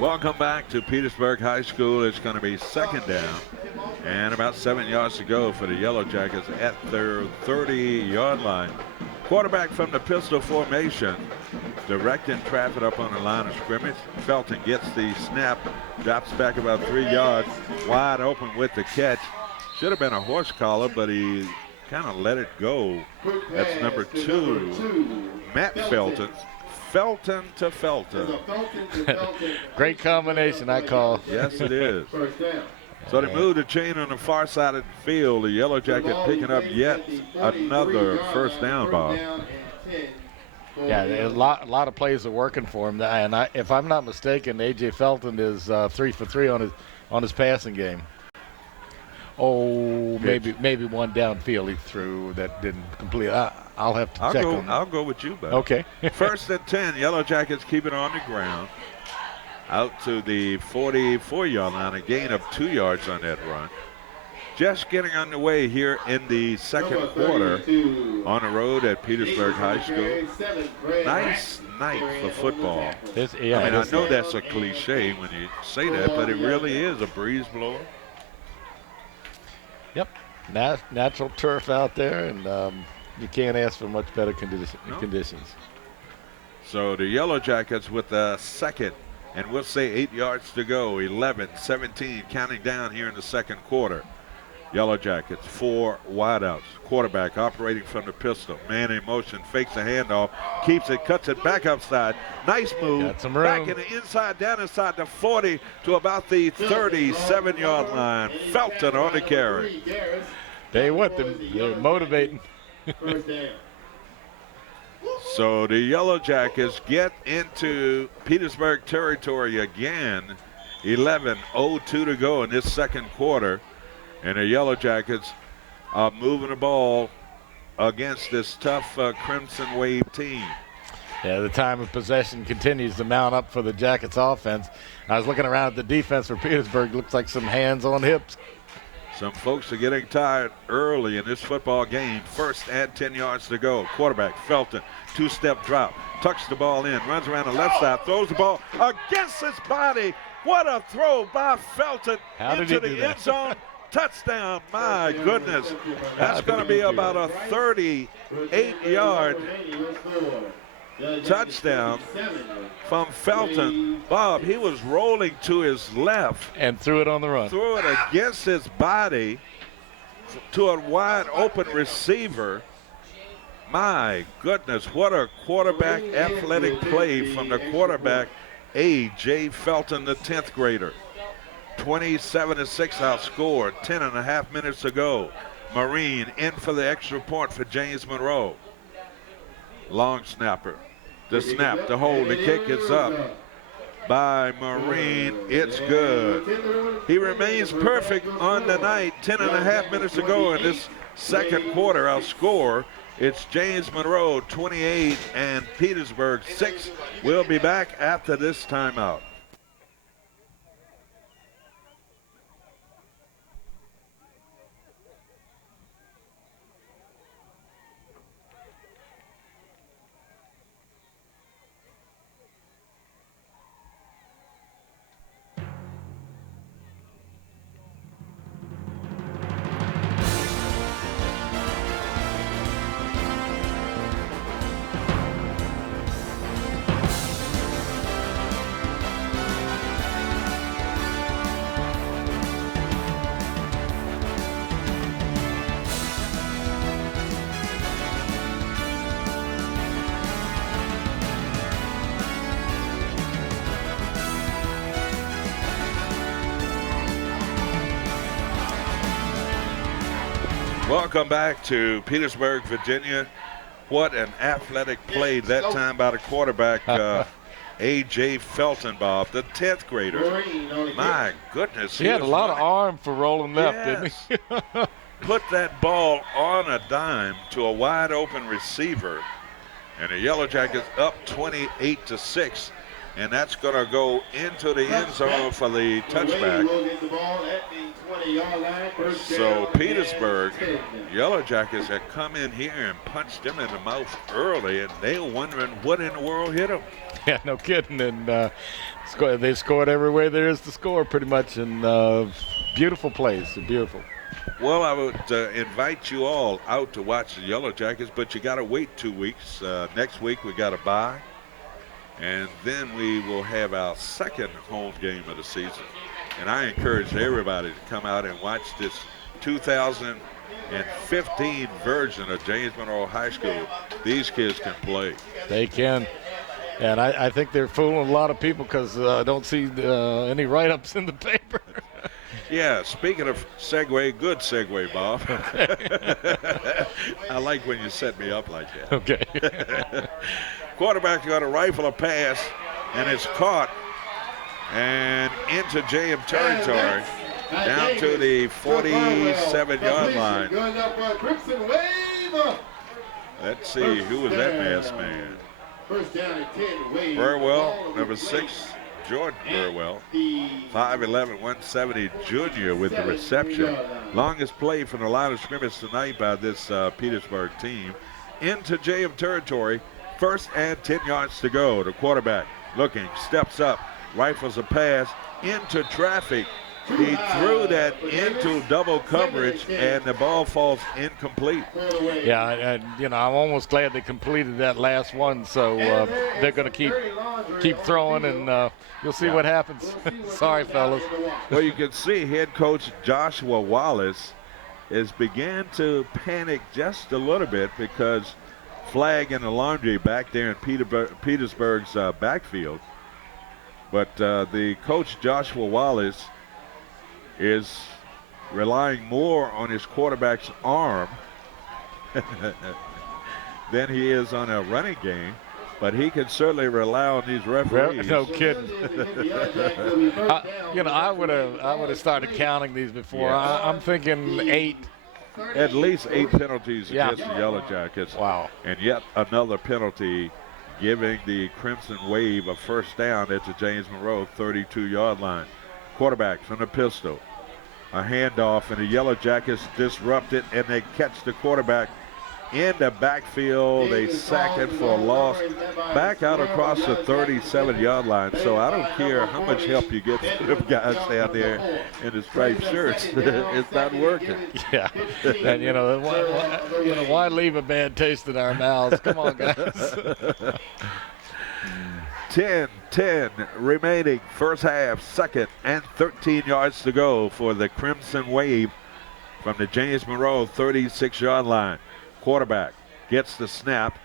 Welcome back to Petersburg High School. It's going to be second down and about 7 yards to go for the Yellow Jackets at their 30-yard line. Quarterback from the pistol formation, directing traffic up on the line of scrimmage. Felton gets the snap, drops back about 3 yards, wide open with the catch. Should have been a horse collar, but he kind of let it go. That's number 2, Matt Felton. Felton to Felton. Great combination, I call. Yes, it is. So they move the chain on the far side of the field. The Yellow Jacket picking up yet another first down, Bob. Yeah, a lot of plays are working for him. And if I'm not mistaken, A.J. Felton is 3 for 3 on his passing game. Oh, maybe one downfield he threw that didn't complete. I'll have to check on that. I'll go with you, buddy. Okay. First and 10. Yellow Jackets keep it on the ground. Out to the 44-yard line. A gain of 2 yards on that run. Just getting underway here in the second quarter on the road at Petersburg High School. Nice night for football. I know that's a cliche when you say that, but it really is a breeze blower. Yep, natural turf out there, and you can't ask for much better conditions. So the Yellow Jackets with the second, and we'll say 8 yards to go, 11-17, counting down here in the second quarter. Yellow Jackets, 4 wideouts. Quarterback operating from the pistol. Man in motion, fakes the handoff, keeps it, cuts it back upside. Nice move. Got some room. Back in the inside, down inside the 40 to about the 37-yard line. Felton on the carry. They what? They're motivating. So the Yellow Jackets get into Petersburg territory again. 11:02 to go in this second quarter. And the Yellow Jackets are moving the ball against this tough Crimson Wave team. Yeah, the time of possession continues to mount up for the Jackets offense. I was looking around at the defense for Petersburg. Looks like some hands on hips. Some folks are getting tired early in this football game. First and 10 yards to go. Quarterback Felton, 2-step drop, tucks the ball in, runs around the left side, throws the ball against his body. What a throw by Felton into the end zone. Touchdown, my goodness. That's going to be about a 38-yard touchdown from Felton. Bob, he was rolling to his left. And threw it on the run. Threw it against his body to a wide open receiver. My goodness, what a quarterback athletic play from the quarterback, A.J. Felton, the 10th grader. 27-6 outscored, 10.5 minutes to go. Marine in for the extra point for James Monroe. Long snapper. The snap, the hold, the kick is up by Marine. It's good. He remains perfect on the night. 10.5 minutes to go in this second quarter. Our score, it's James Monroe 28 and Petersburg 6. We'll be back after this timeout. Welcome back to Petersburg, Virginia. What an athletic play that time by the quarterback, A.J. Felton, Bob, the 10th grader. My goodness. He had a lot of arm for rolling left, didn't he? Put that ball on a dime to a wide open receiver. And the Yellow Jackets up 28-6. And that's going to go into the end zone for the touchback. Will get the ball at the 20-yard line. First So down Petersburg and 10. Yellow Jackets had come in here and punched them in the mouth early, and they were wondering what in the world hit them. Yeah, no kidding. And they scored everywhere there is to score, pretty much. And beautiful place, beautiful. Well, I would invite you all out to watch the Yellow Jackets, but you got to wait 2 weeks. Next week we got a bye, and then we will have our second home game of the season. And I encourage everybody to come out and watch this 2015 version of James Monroe High School. These kids can play. They can. And I think they're fooling a lot of people because I don't see any write-ups in the paper. Yeah, speaking of segue, good segue, Bob. I like when you set me up like that. Okay. Quarterback got a rifle a pass, and it's caught and into JM territory, down to the 47-yard line. Let's see, who was that masked man? First down and 10. Wade. Burwell, number 6, Jordan Burwell, 5'11", 170 junior with the reception. Longest play from the line of scrimmage tonight by this Petersburg team. Into JM territory, first and 10 yards to go. The quarterback looking, steps up, rifles a pass into traffic. He threw that into double coverage, and the ball falls incomplete. Yeah, and I'm almost glad they completed that last one. So they're going to keep throwing, and you'll see what happens. Sorry, fellas. Well, you can see head coach Joshua Wallace is began to panic just a little bit because flag in the laundry back there in Petersburg's backfield. But the coach Joshua Wallace is relying more on his quarterback's arm than he is on a running game, but he can certainly rely on these referees. No kidding. I would have started counting these before. Yes. I'm thinking 8. At least 8 penalties Yeah. against the Yellow Jackets. Wow. And yet another penalty giving the Crimson Wave a first down at the James Monroe 32-yard line. Quarterback from the pistol. A handoff, and the Yellow Jackets disrupt it, and they catch the quarterback in the backfield. They sack it for a loss back out across the 37-yard line. So I don't care how much help you get from them guys down there in the striped shirts. It's not working. Yeah. And, why leave a bad taste in our mouths? Come on, guys. 10 remaining, first half, second and 13 yards to go for the Crimson Wave from the James Monroe 36-yard line. Quarterback gets the snap.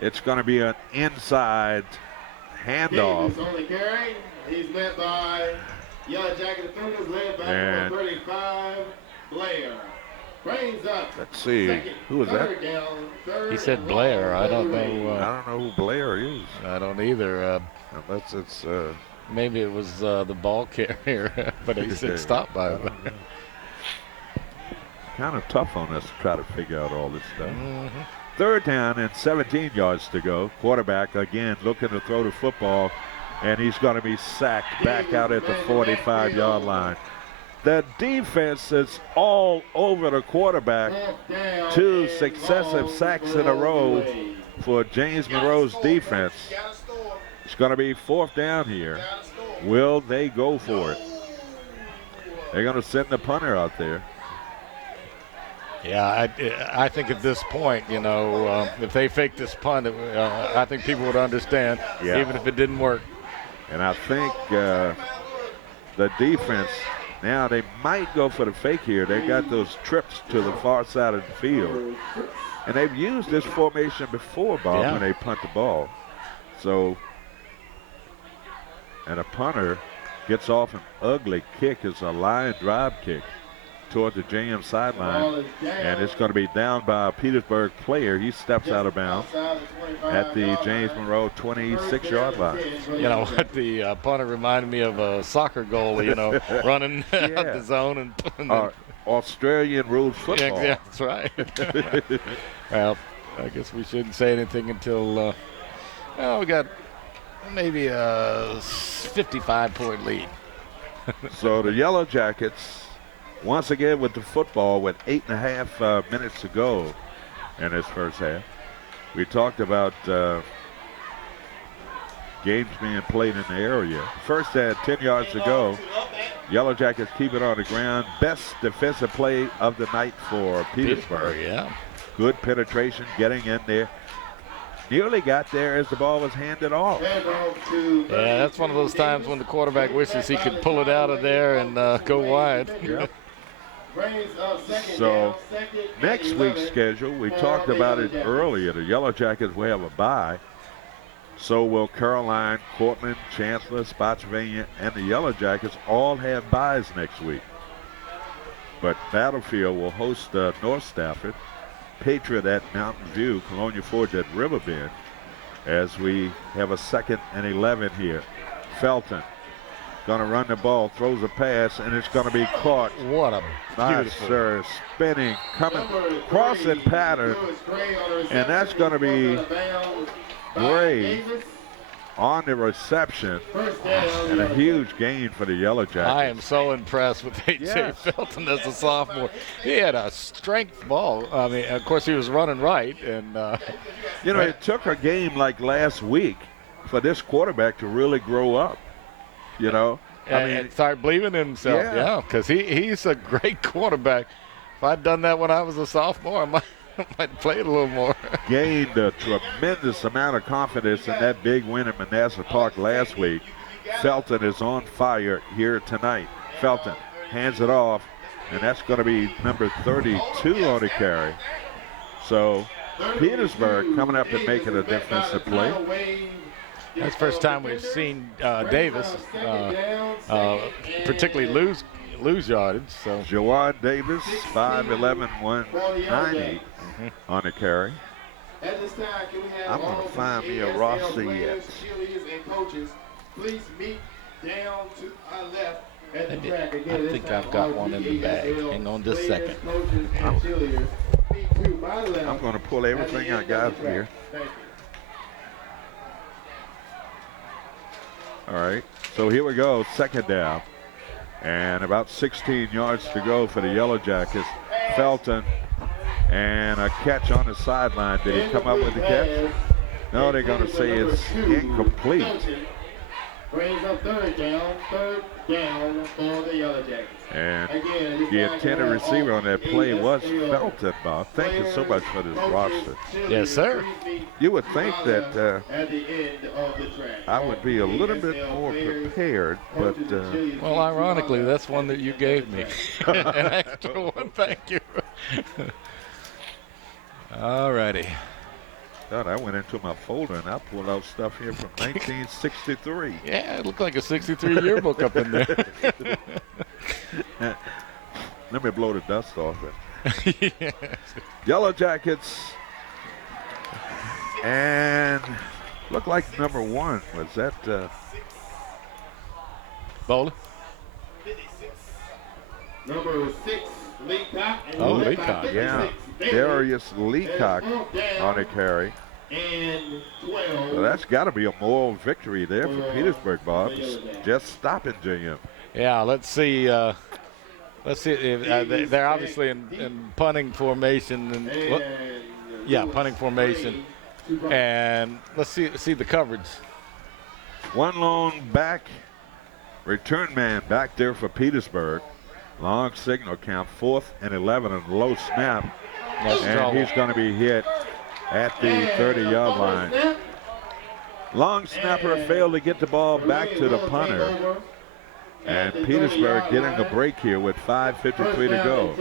It's going to be an inside handoff. He's met by Yellow Jacket defenders led by number 35, Blair. Brings up. Let's see. Who was that? He said Blair. I don't know. I don't know who Blair is. I don't either. Unless it's. Maybe it was the ball carrier, but he said stop by. Kind of tough on us to try to figure out all this stuff. Mm-hmm. Third down and 17 yards to go. Quarterback again looking to throw the football, and he's going to be sacked back out at the 45-yard line. The defense is all over the quarterback. 2 successive sacks in a row for James Monroe's defense. It's going to be 4th down here. Will they go for it? They're going to send the punter out there. Yeah, I think at this point, if they fake this punt, I think people would understand, even if it didn't work. And I think the defense, now they might go for the fake here. They got those trips to the far side of the field. And they've used this formation before, Bob, when they punt the ball. So, and a punter gets off an ugly kick. It's a line drive kick toward the JM sideline, and it's going to be down by a Petersburg player. He steps out of bounds at the James Monroe 26-yard line. You know what? The punter reminded me of a soccer goalie, running out the zone. and Australian rules football. Yeah, that's right. Well, I guess we shouldn't say anything until we got maybe a 55-point lead. So the Yellow Jackets, once again with the football with 8.5 minutes to go in this first half. We talked about games being played in the area. First had 10 yards to go. Yellow Jackets keep it on the ground. Best defensive play of the night for Petersburg. Yeah. Good penetration, getting in there. Nearly got there as the ball was handed off. Yeah, that's one of those times when the quarterback wishes he could pull it out of there and go wide. Yep. So next week's schedule, we talked about it earlier. The Yellow Jackets will have a bye. So will Caroline, Cortland, Chancellor, Spotsylvania, and the Yellow Jackets all have byes next week. But Battlefield will host North Stafford, Patriot at Mountain View, Colonial Forge at Riverbend, as we have a 2nd and 11 here. Felton going to run the ball, throws a pass, and it's going to be caught. What a beautiful. Sir, spinning, coming, crossing pattern, and that's going to be Gray on the reception, and a huge gain for the Yellow Jackets. I am so impressed with A.J. Yes. Felton as a sophomore. He had a strength ball. I mean, of course, he was running right. And you know, it took a game like last week for this quarterback to really grow up, you know. And start believing in himself. Yeah, because he's a great quarterback. If I'd done that when I was a sophomore, I might have played a little more. Gained a tremendous amount of confidence in that big win in Manassas Park last week. Felton is on fire here tonight. Felton hands it off, and that's going to be number 32 on the carry. So Petersburg coming up and making a defensive play. That's the first time we've seen Davis particularly lose yardage. So Jawan Davis, 5'11", 190 on the carry. I'm going to find me a roster yet. I think I've got one in the bag. Hang on just a second. I'm going to pull everything I got here. All right, so here we go, 2nd down. And about 16 yards to go for the Yellow Jackets. Felton, and a catch on the sideline. Did he come up with the catch? No, they're going to say it's incomplete. Brings up 3rd down for the Yellow Jackets. And the intended receiver on that play was Felton, Bob. Thank you so much for this roster. Yes, sir. You would think that at the end of the track. I would be a little bit more prepared, but Well, ironically, that's one that you gave me. An extra one, thank you. All righty. God, I went into my folder and I pulled out stuff here from 1963. Yeah, it looked like a 63 yearbook up in there. Let me blow the dust off it. Yes. Yellow Jackets, and looked like number 1. Was that Bowler? Number 6, Leacock. Oh, Leacock. Yeah, Darius Leacock on the carry. And 12. So that's got to be a moral victory there for Petersburg, Bob. Just stopping JM. Yeah, let's see. Let's see if they're obviously in punting formation. And punting formation. And let's see the coverage. One lone back, return man back there for Petersburg. Long signal count, 4th and 11 and low snap. And he's going to be hit at the 30-yard line. Long snapper failed to get the ball back to the punter. And Petersburg getting a break here with 5:53 to go.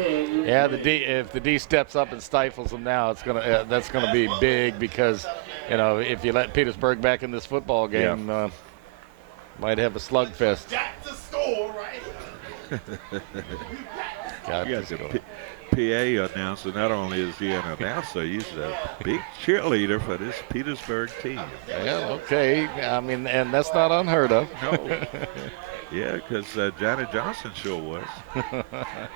Yeah, if the D steps up and stifles them now, that's gonna be big, because if you let Petersburg back in this football game, might have a slugfest. Got to score, right? Got You to got score. the PA announcer. Not only is he an announcer, he's a big cheerleader for this Petersburg team. Yeah, okay. I mean, and that's not unheard of. No. Yeah, because Johnny Johnson sure was.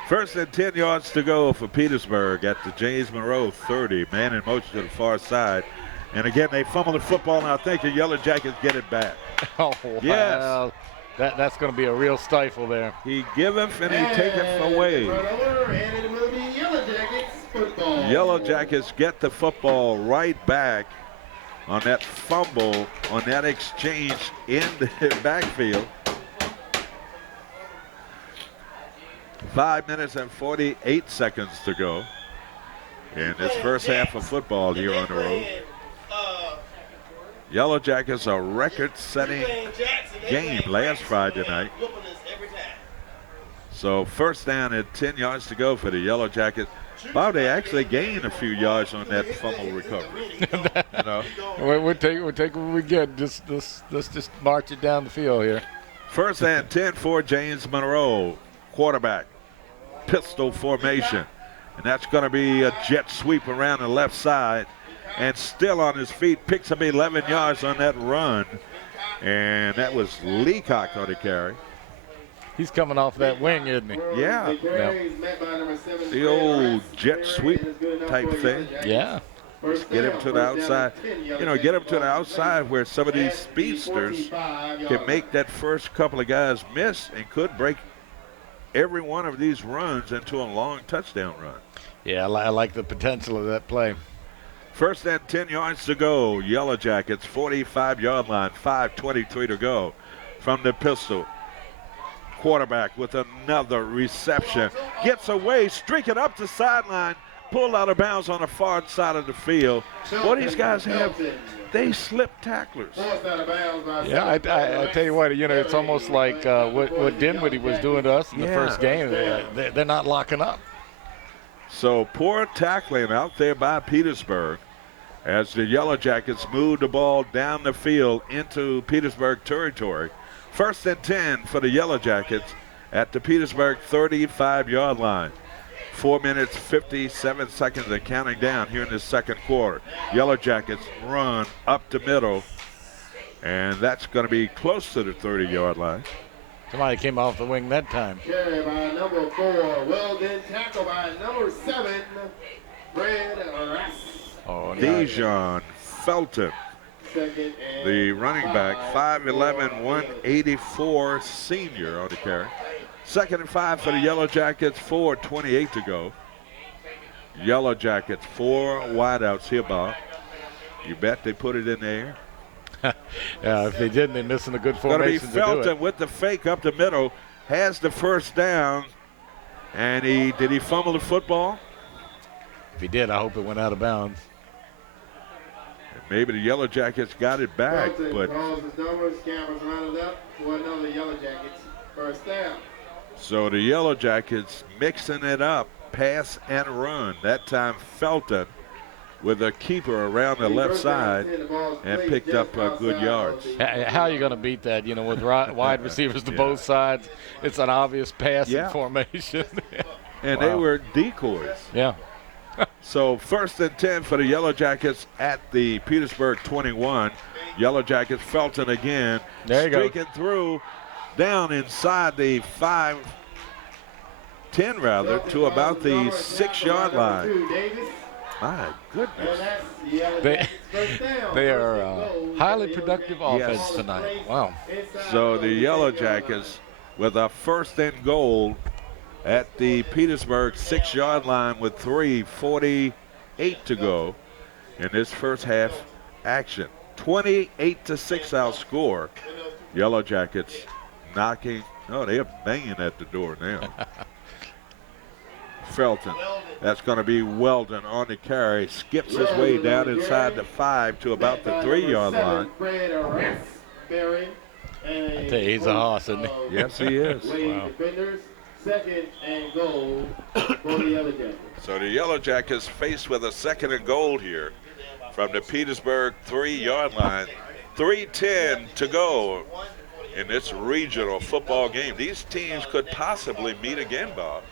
1st and 10 yards to go for Petersburg at the James Monroe 30. Man in motion to the far side. And again, they fumble the football, and I think the Yellow Jackets get it back. Oh, Yes. wow. That's going to be a real stifle there. He giveth and he taketh away. And it will be Yellow Jackets football. Yellow Jackets get the football right back on that fumble, on that exchange in the backfield. 5 minutes and 48 seconds to go in this first half of football here on the road. Yellow Jackets a record-setting game last Friday night. So first down at 10 yards to go for the Yellow Jackets. Bob, they actually gained a few yards on that fumble recovery. You know? We'll take what we get. Let's just march it down the field here. First and 10 for James Monroe, quarterback. Pistol formation. And that's going to be a jet sweep around the left side. And still on his feet, picks up 11 yards on that run. And that was Leacock on the carry. He's coming off that wing, isn't he? Yeah. The old jet sweep type thing. Yeah. Just get him to the outside. You know, get him to the outside where some of these speedsters can make that first couple of guys miss and could break every one of these runs into a long touchdown run. Yeah, I like the potential of that play. First and 10 yards to go. Yellow Jackets, 45-yard line, 5:23 to go from the pistol. Quarterback with another reception. Gets away, streaking up the sideline, pulled out of bounds on the far side of the field. What these guys have, they slip tacklers. Yeah, I tell you what, you know, it's almost like what Dinwiddie was doing to us in the first game. They're not locking up. So poor tackling out there by Petersburg as the Yellow Jackets move the ball down the field into Petersburg territory. First and 10 for the Yellow Jackets at the Petersburg 35-yard line. 4 minutes, 57 seconds and counting down here in the second quarter. Yellow Jackets run up the middle, and that's going to be close to the 30-yard line. Somebody came off the wing that time. Carry by number 4, Weldon. Tackle by number 7, Fred Rass. Oh, Dijon Felton, Second and the running back, 5'11", 5. 184 senior on the carry. Second and 5 for the Yellow Jackets, 4:28 to go. Yellow Jackets, 4 wideouts here, Bob. You bet they put it in the air. Yeah, if they didn't, they're missing a good Going to be formation to do Felton it. with the fake up the middle, has the first down, and did he fumble the football? If he did, I hope it went out of bounds. Maybe the Yellow Jackets got it back, Felton but calls his numbers, cameras rounded up for another Yellow Jackets first down. so the Yellow Jackets mixing it up, pass and run. That time Felton with a keeper around the left side and picked up good yards. How are you going to beat that? You know, with wide receivers to both sides, it's an obvious passing formation. And Wow. they were decoys. Yeah. So first and 10 for the Yellow Jackets at the Petersburg 21. Yellow Jackets, Felton again. There you go. Streaking through down inside the 5-10 rather to about the 6-yard line. My goodness. They are highly productive offense tonight. Wow. So the Yellow Jackets with a first and goal at the Petersburg 6-yard line with 3:48 to go in this first half action. 28-6 outscore. Yellow Jackets knocking. Oh, they're banging at the door now. Felton. That's going to be Weldon on the carry. Skips his way down inside the 5 to about the 3-yard line. I tell you, he's a hoss, isn't he? Yes, he is. Wow. Second and goal for the Yellow Jackets. So the Yellow Jackets faced with a second and goal here from the Petersburg 3-yard line. 3:10 to go in this regional football game. These teams could possibly meet again, Bob.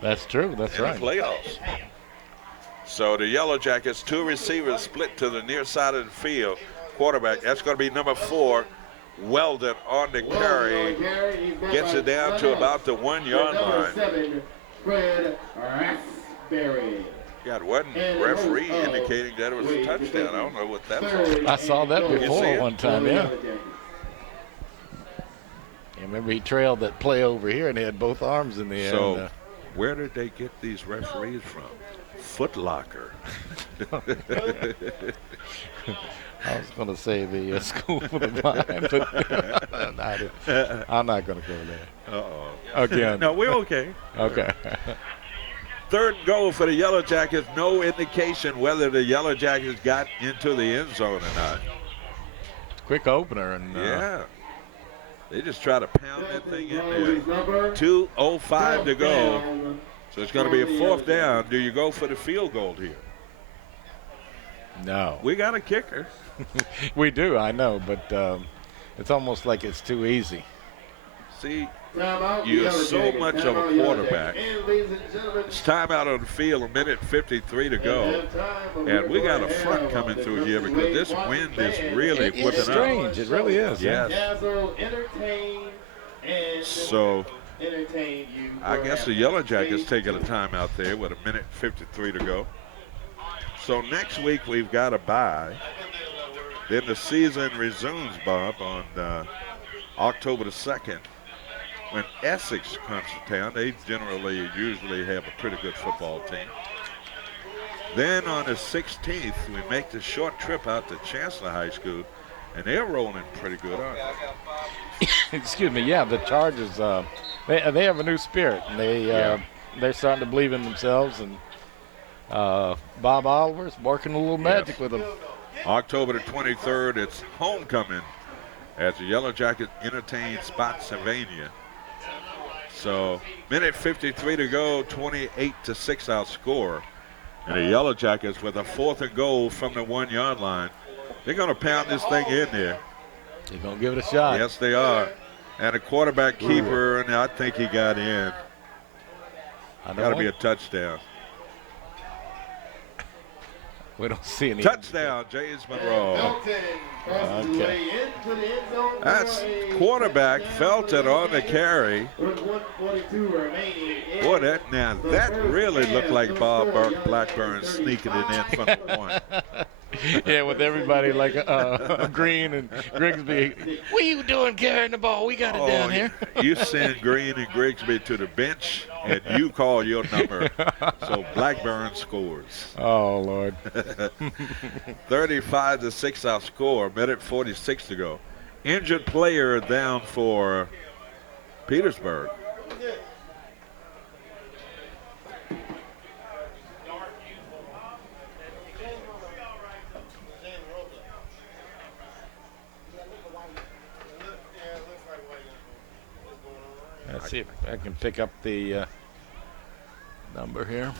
That's true. That's in right. the playoffs. So the Yellow Jackets, 2 receivers split to the near side of the field. Quarterback, that's going to be number 4, Weldon on the carry. Gets it down to about the 1-yard line. 7, Fred Raspberry. got one referee indicating that it was a touchdown. I don't know what that's all about. I saw that You see before it? one time, yeah. I remember he trailed that play over here and he had both arms in the air. So, and, where did they get these referees from? Foot Locker. I was going to say the school for the blind, but I'm not going to go there. Uh-oh. Again. No, we're okay. Okay. Third and goal for the Yellow Jackets. No indication whether the Yellow Jackets got into the end zone or not. Quick opener. And Yeah. They just try to pound that thing in there. 2:05 to go. So it's going to be a fourth down. Do you go for the field goal here? No. We got a kicker. We do, I know, but it's almost like it's too easy. See, you're so much of a quarterback. It's time out on the field, a minute 53 to go. And we got a front coming through here because this wind is really whipping up. It's strange. It really is. Yes. So I guess the Yellow Jackets taking a timeout there with a minute 53 to go. So next week we've got a bye. Then the season resumes, Bob, on October the 2nd. When Essex comes to town, they usually have a pretty good football team. Then on the 16th, we make the short trip out to Chancellor High School, and they're rolling pretty good, aren't they? Excuse me. Yeah, the Chargers. They have a new spirit. And they're starting to believe in themselves, and Bob Oliver's working a little magic with them. October the 23rd, it's homecoming as the Yellow Jackets entertain Spotsylvania. So, minute 53 to go, 28-6 our score. And the Yellow Jackets with a 4th and goal from the 1-yard line. They're going to pound this thing in there. They're going to give it a shot. Yes, they are. And a quarterback keeper, and I think he got in. Got to be a touchdown. We don't see any. Touchdown, James Monroe. Okay. That's quarterback Felton on the carry. Boy, that really looked like Bob Blackburn sneaking it in from the point. Yeah, with everybody like Green and Grigsby. What are you doing carrying the ball? We got it down here. You send Green and Grigsby to the bench, and you call your number. So Blackburn scores. Oh, Lord. 35-6 our score. Minute 46 to go. Injured player down for Petersburg. Let's see if I can pick up the number here.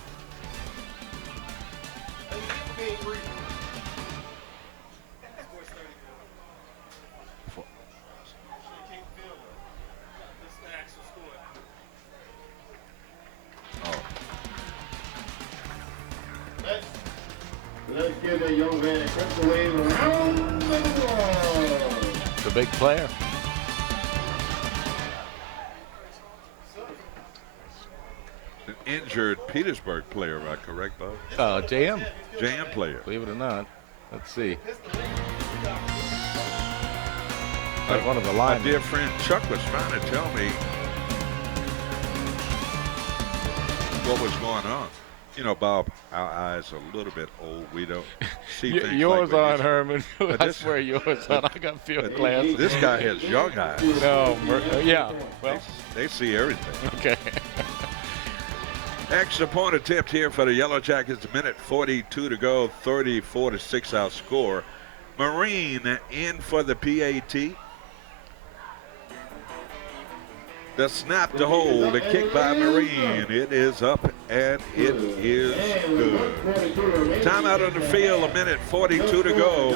Let's give the young man a quick wave around the world. It's a big player. An injured Petersburg player, am I correct, Bob? JM. JM player. Believe it or not. Let's see. Like one of the My linemen. dear friend Chuck was trying to tell me what was going on. You know, Bob, our eyes are a little bit old. We don't see things yours like we on, used to. Herman. I this- swear yours on. I got field glasses. This guy has young eyes. No, yeah. Well, They see everything. okay. Extra point attempt here for the Yellow Jackets. Minute 42 to go. 34-6 our score. Marine in for the PAT. The snap to hold, the kick by Marine. It is up and it is good. Timeout on the field, a minute 42 to go.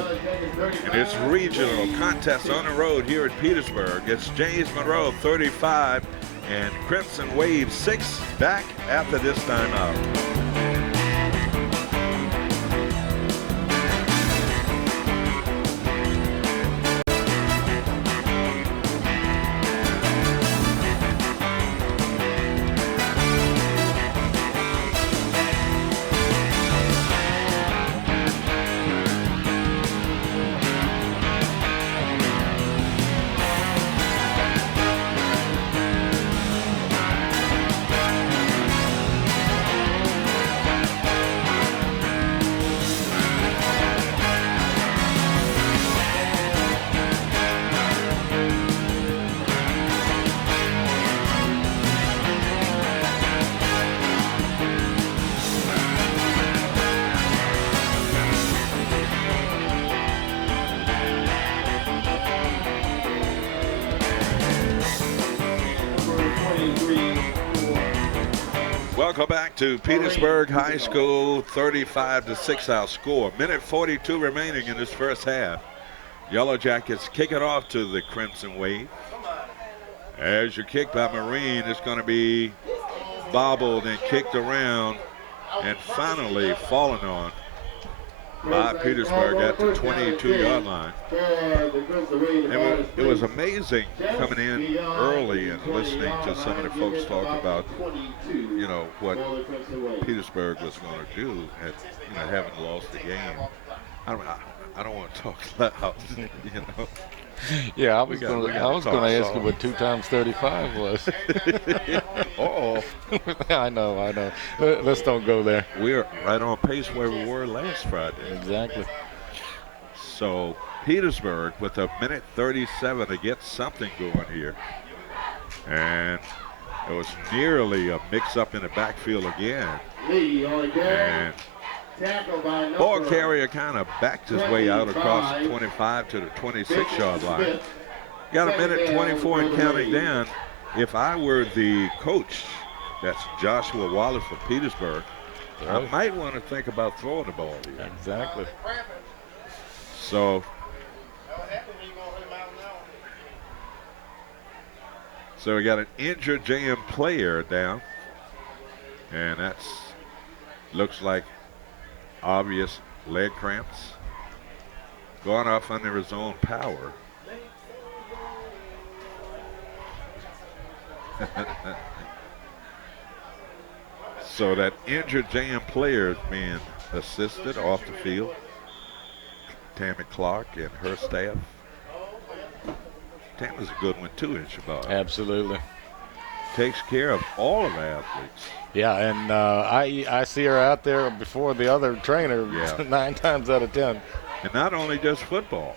And it's regional contest on the road here in Petersburg. It's James Monroe 35 and Crimson Wave 6 back after this timeout. Welcome back to Petersburg High School, 35-6 our score. Minute 42 remaining in this first half. Yellow Jackets kick it off to the Crimson Wave. As your kick by Marine is going to be bobbled and kicked around and finally fallen on by Petersburg at the 22-yard line. It was amazing coming in early and listening to some of the folks talk about, you know, what Petersburg was going to do and, you know, having lost the game. I don't want to talk loud, you know. Yeah, I was going to ask you what 2 times 35 was. Uh-oh. I know. Let's don't go there. We're right on pace where we were last Friday. Exactly. So Petersburg with a minute 37 to get something going here. And it was nearly a mix-up in the backfield again. And ball carrier kind of backed his way out across the 25 to the 26-yard line. Got a minute 24 and counting down. If I were the coach, that's Joshua Wallace for Petersburg, I might want to think about throwing the ball here. Exactly. So we got an injured JM player down, and that's looks like obvious leg cramps. Going off under his own power. So that injured JM player is being assisted off the field. Tammy Clark and her staff. Tammy's a good one too in Shabbat. Absolutely. Takes care of all of the athletes. Yeah, and I see her out there before the other trainer 9 times out of 10. And not only just football.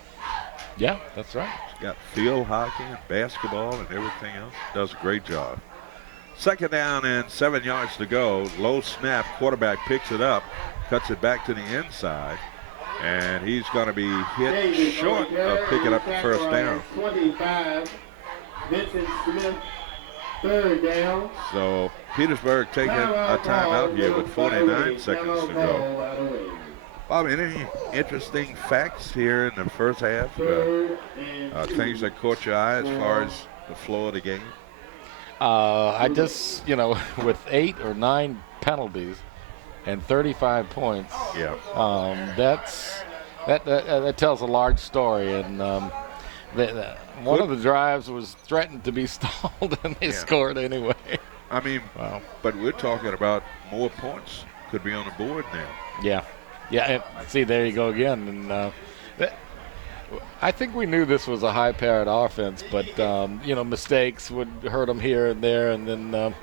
Yeah, that's right. She's got field hockey and basketball and everything else. Does a great job. Second down and 7 yards to go. Low snap. Quarterback picks it up, cuts it back to the inside. And he's going to be hit short of picking up the first down. 25, Vincent Smith, third down. So Petersburg taking a timeout here with 49 seconds to go. Bob, any interesting facts here in the first half? Things that caught your eye as far as the flow of the game? I just, with 8 or 9 penalties and 35 points, that tells a large story. And one of the drives was threatened to be stalled, and they scored anyway. I mean, wow. But we're talking about more points could be on the board now. Yeah. See, there you go again. And I think we knew this was a high-powered offense, but mistakes would hurt them here and there, and then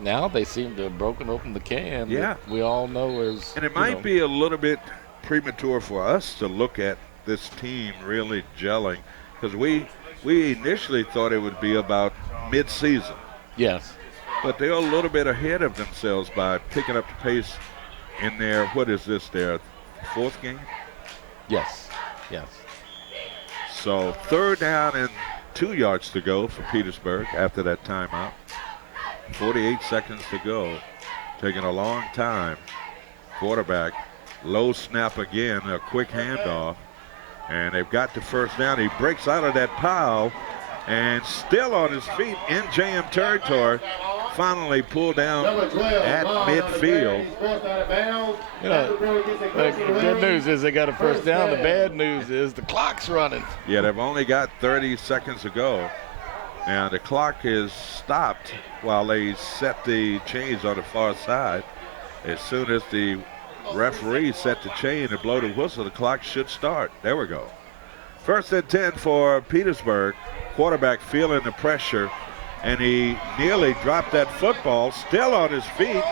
now they seem to have broken open the can. Yeah, we all know is. And it might be a little bit premature for us to look at this team really gelling, because we initially thought it would be about mid-season. Yes. But they're a little bit ahead of themselves by picking up the pace in their, what is this, their 4th game? Yes. So 3rd down and 2 yards to go for Petersburg after that timeout. 48 seconds to go. Taking a long time. Quarterback, low snap again, a quick handoff. And they've got the first down. He breaks out of that pile and still on his feet in JM territory. Finally pulled down at midfield. The good news is they got a first down. The bad news is the clock's running. Yeah, they've only got 30 seconds to go. Now the clock is stopped while they set the chains on the far side. As soon as the referee set the chain and blow the whistle, the clock should start. There we go. 1st and 10 for Petersburg. Quarterback feeling the pressure, and he nearly dropped that football, still on his feet,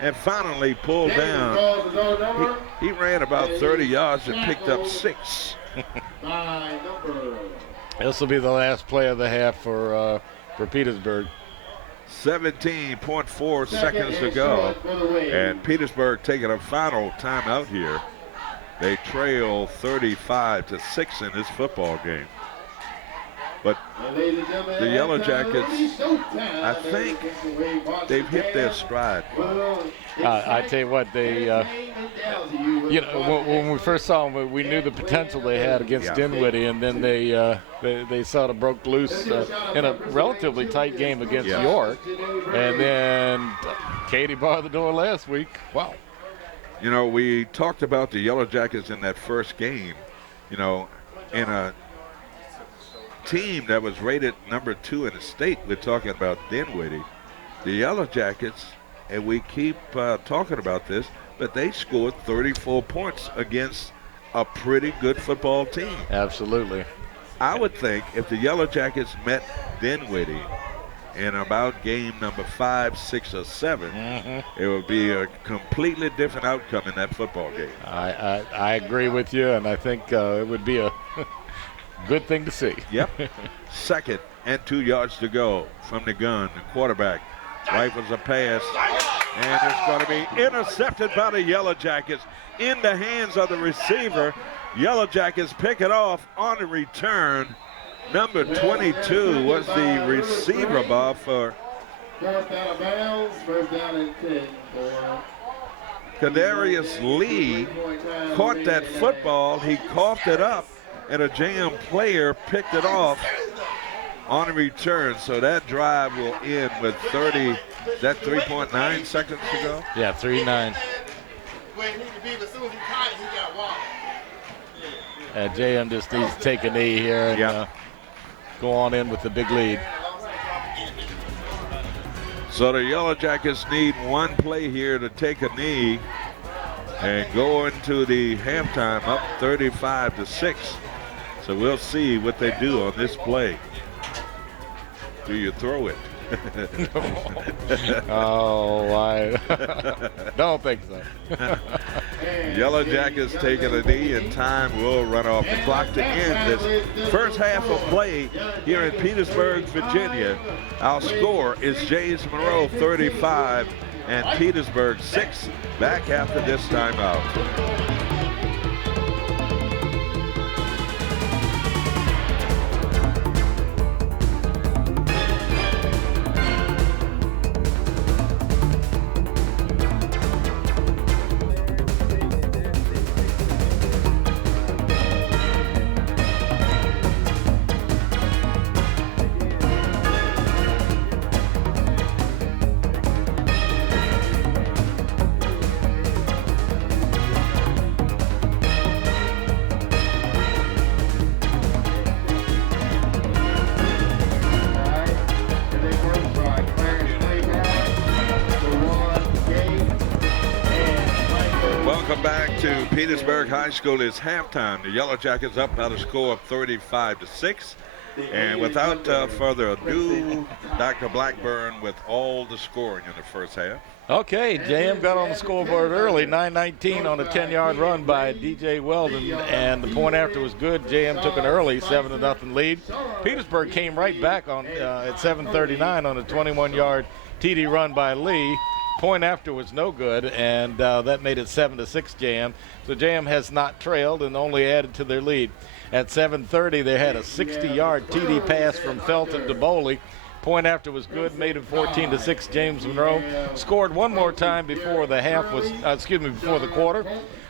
and finally pulled down. He ran about 30 yards and picked up 6. This will be the last play of the half for Petersburg. 17.4 seconds to go, and Petersburg taking a final timeout here. They trail 35-6 in this football game. But And ladies and gentlemen, the Yellow halftime Jackets, will be showtime. I think they've hit their stride. I tell you what, they, when we first saw them, we knew the potential they had against Yeah. Dinwiddie, and then they sort of broke loose in a relatively tight game against Yeah. York, and then Katie barred the door last week. Wow. You know, we talked about the Yellow Jackets in that first game, you know, in a team that was rated number 2 in the state. We're talking about Dinwiddie. The Yellow Jackets, and we keep talking about this, but they scored 34 points against a pretty good football team. Absolutely. I would think if the Yellow Jackets met Dinwiddie in about game number 5, 6, or 7, it would be a completely different outcome in that football game. I agree with you, and I think it would be a good thing to see. Yep. 2nd and 2 yards to go from the gun. The quarterback rifles a pass, and it's going to be intercepted by the Yellow Jackets in the hands of the receiver. Yellow Jackets pick it off on the return. Number 22 was the receiver, Bob, for First out of bounds, first down and 10 for Kadarius Lee. Caught that football, he coughed it up, and a JM player picked it off on the return. So that drive will end with 3.9 seconds to go? Yeah, 3-9. where he need to be, but as soon as he caught it, he got walked. JM just needs to take a knee here and go on in with the big lead. So the Yellow Jackets need one play here to take a knee and go into the halftime up 35-6. So we'll see what they do on this play. Do you throw it? Oh, I don't think so. Yellow Jackets taking a knee, and time will run off the clock to end this first half of play here in Petersburg, Virginia. Our score is James Monroe 35 and Petersburg 6. Back after this timeout. Petersburg High School is halftime. The Yellow Jackets up by the score of 35-6. And without further ado, Dr. Blackburn with all the scoring in the first half. Okay, JM got on the scoreboard early, 9:19 on a 10-yard run by DJ Weldon, and the point after was good. JM took an early 7-0 lead. Petersburg came right back on at 7:39 on a 21-yard TD run by Lee. Point after was no good, and that made it 7-6 JM. So JM has not trailed and only added to their lead. At 7:30, they had a 60-yard TD pass from Felton to Boley. Point after was good, made it 14-6. James Monroe scored one more time before the half was, before the quarter.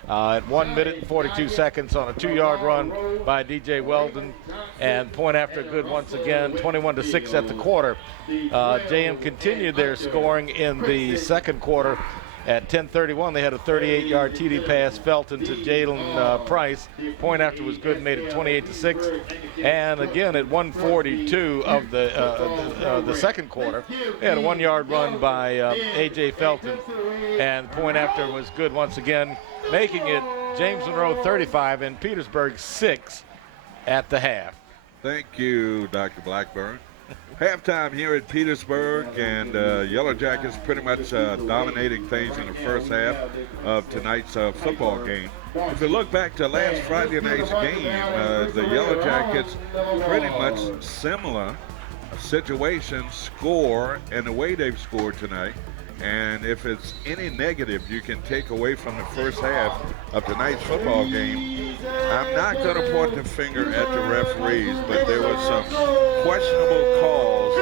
At 1 minute and 42 seconds on a 2-yard run by DJ Weldon, and point after good once again, 21-6 at the quarter. JM continued their scoring in the second quarter. At 10:31, they had a 38-yard TD pass, Felton to Jalen Price. Point after was good, made it 28-6. And again, at 1:42 of the second quarter, they had a 1-yard run by A.J. Felton. And point after was good once again, making it James Monroe 35 and Petersburg 6 at the half. Thank you, Dr. Blackburn. Halftime here at Petersburg, and Yellow Jackets pretty much dominating things in the first half of tonight's football game. If you look back to last Friday night's game, the Yellow Jackets pretty much similar situation, score, and the way they've scored tonight. And if it's any negative you can take away from the first half of tonight's football game, I'm not going to point the finger at the referees, but there was some questionable calls,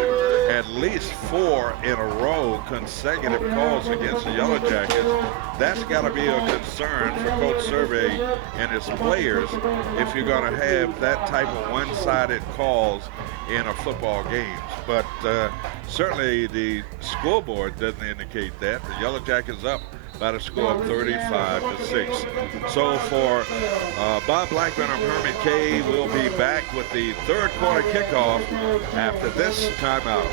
at least 4 in a row, consecutive calls against the Yellow Jackets. That's got to be a concern for Coach Survey and his players if you're going to have that type of one-sided calls in a football game. But certainly the scoreboard doesn't indicate that. The Yellow Jackets up by the score of 35-6. So for Bob Blackman, I'm Herman Kay. We'll be back with the third quarter kickoff after this timeout.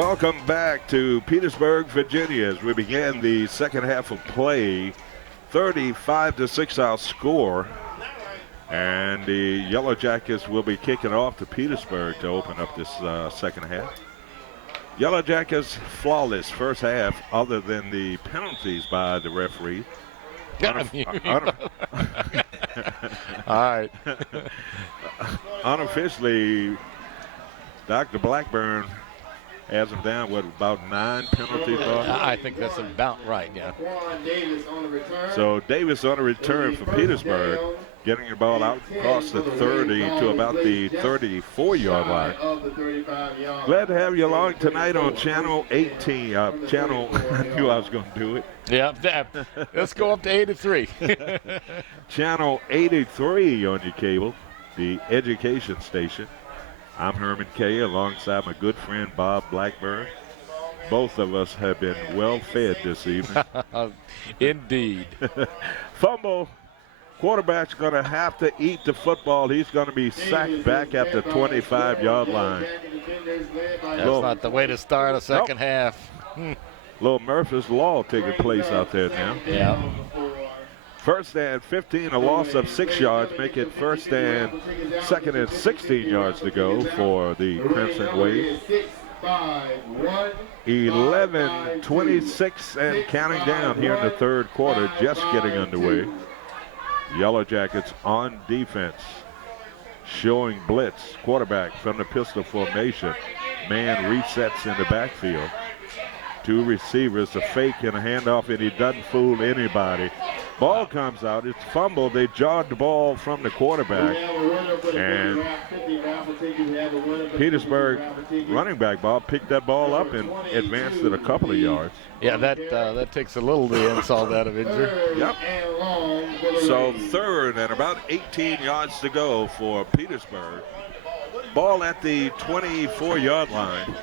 Welcome back to Petersburg, Virginia, as we begin the second half of play. 35-6 our score. And the Yellow Jackets will be kicking off to Petersburg to open up this second half. Yellow Jackets flawless first half, other than the penalties by the referee. All right. Unofficially, Dr. Blackburn has him down with about 9 penalties. I think that's about right, yeah. So Davis on a return for Petersburg, getting the ball out across the 30 to about the 34-yard line. Glad to have you along tonight on Channel 18. I knew I was going to do it. Yeah, let's go up to 83. Channel 83 on your cable, the education station. I'm Herman Kay alongside my good friend Bob Blackburn. Both of us have been well fed this evening. Indeed. Fumble. Quarterback's going to have to eat the football. He's going to be sacked back at the 25-yard line. That's not the way to start a second half. Little Murphy's Law taking place out there now. Yeah. First and 15, a loss of 6 yards, make it first and second and 16 yards to go for the Crimson Wave. 11-26 and counting down here in the third quarter, just getting underway. Yellow Jackets on defense, showing blitz. Quarterback from the pistol formation. Man resets in the backfield. 2 receivers, a fake and a handoff, and he doesn't fool anybody. Ball comes out, it's fumbled. They jawed the ball from the quarterback. And Petersburg running back Bob picked that ball up and advanced it a couple of yards. Yeah, that takes a little the insult out of injury. Yep. So third and about 18 yards to go for Petersburg. Ball at the 24-yard line.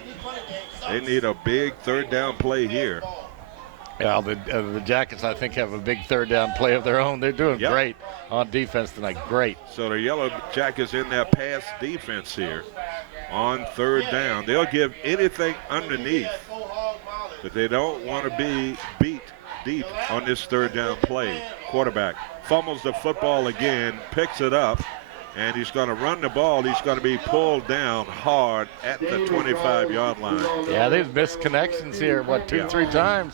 They need a big third down play here. Yeah, the Jackets, I think, have a big third down play of their own. They're doing great on defense tonight. Great. So the Yellow Jackets in their pass defense here on third down. They'll give anything underneath, but they don't want to be beat deep on this third down play. Quarterback fumbles the football again, picks it up, and he's going to run the ball. He's going to be pulled down hard at the 25-yard line. Yeah, they've missed connections here, 2-3 times.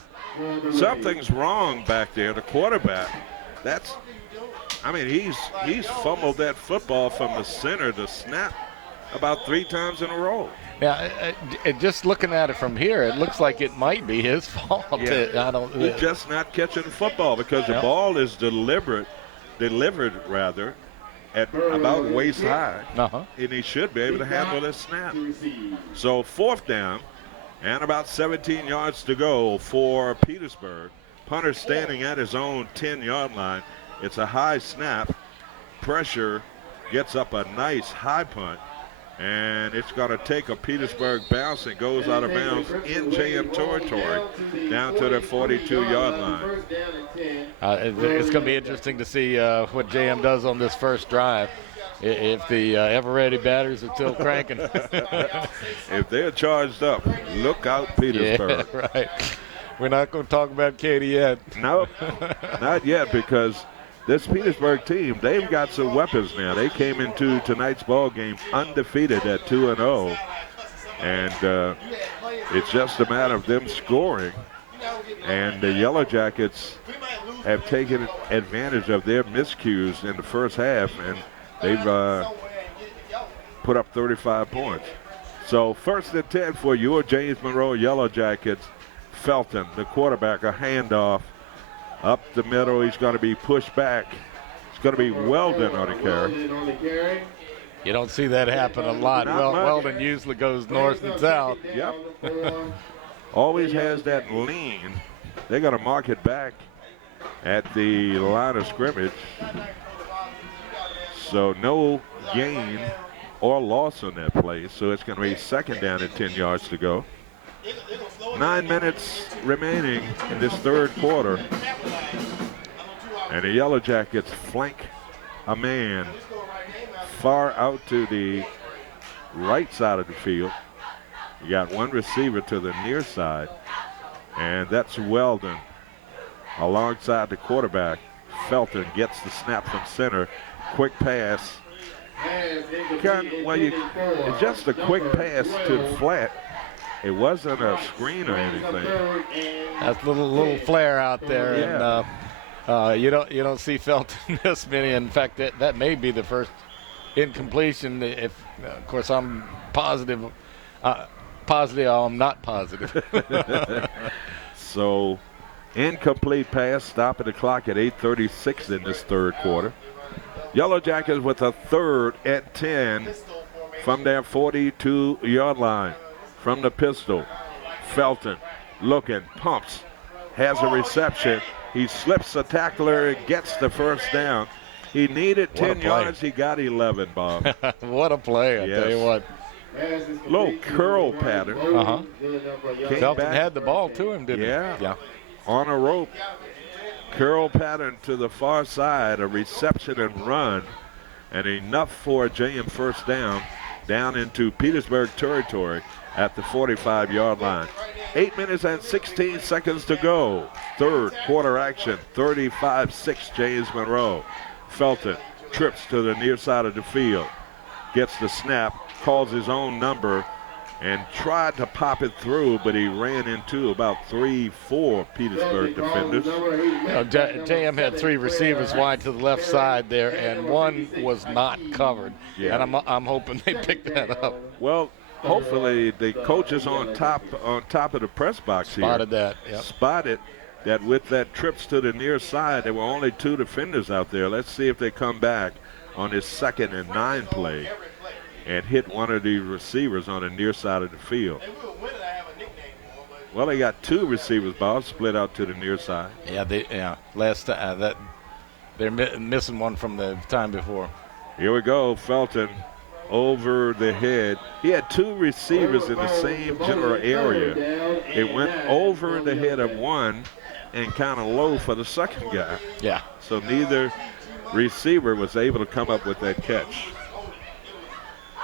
Something's wrong back there. The quarterback, he's fumbled that football from the center to snap about 3 times in a row. Yeah, just looking at it from here, it looks like it might be his fault. Yeah. He's just not catching the football because the ball is delivered rather, at about waist high, and he should be able to handle this snap. So fourth down. And about 17 yards to go for Petersburg. Punter standing at his own 10-yard line. It's a high snap. Pressure gets up a nice high punt. And it's going to take a Petersburg bounce and goes out of bounds in JM territory down to the 42-yard line. It's going to be interesting to see what JM does on this first drive. If the ever-ready batters are still cranking. If they're charged up, look out, Petersburg. Yeah, right. We're not going to talk about Katie yet. No, not yet, because this Petersburg team, they've got some weapons now. They came into tonight's ball game undefeated at 2-0, and it's just a matter of them scoring. And the Yellow Jackets have taken advantage of their miscues in the first half, and they've put up 35 points. So first and 10 for your James Monroe Yellow Jackets. Felton, the quarterback, a handoff up the middle. He's going to be pushed back. It's going to be Weldon on the carry. You don't see that happen a lot. Weldon usually goes north and south. Yep. Always has that lean. They're going to mark it back at the line of scrimmage. So no gain or loss on that play. So it's going to be second down and 10 yards to go. 9 minutes remaining in this third quarter. And the Yellow Jackets flank a man far out to the right side of the field. You got one receiver to the near side, and that's Weldon. Alongside the quarterback, Felton gets the snap from center. Quick pass. It's just a quick pass to the flat. It wasn't a screen or anything. That's a little flare out there, Yeah. and you don't see Felton this many. In fact, that may be the first incompletion. If of course I'm positive, I'm not positive. So, incomplete pass, stopping the clock at 8:36 in this third quarter. Yellow Jackets with a third at 10 from their 42-yard line. From the pistol, Felton looking, pumps, has a reception. He slips the tackler, gets the first down. He needed 10 yards, he got 11, Bob. What a play, I tell you what. Little curl pattern. Felton had the ball to him, didn't he? Yeah. On a rope. Curl pattern to the far side, a reception and run, and enough for a JM first down into Petersburg territory at the 45-yard line. 8 minutes and 16 seconds to go. Third quarter action, 35-6 James Monroe. Felton trips to the near side of the field, gets the snap, calls his own number, and tried to pop it through, but he ran into about 3-4 Petersburg defenders. JM had three receivers wide to the left side there, and one was not covered. Yeah. And I'm hoping they pick that up. Well, hopefully the coaches on top of the press box here Spotted that. Yep. Spotted that with that trips to the near side, there were only two defenders out there. Let's see if they come back on this 2nd and 9 play and hit one of the receivers on the near side of the field. Well, they got two receivers, Bob, split out to the near side. Yeah, last that they're missing one from the time before. Here we go, Felton over the head. He had two receivers in the same general area. It went over the head of one and kind of low for the second guy. Yeah. So neither receiver was able to come up with that catch.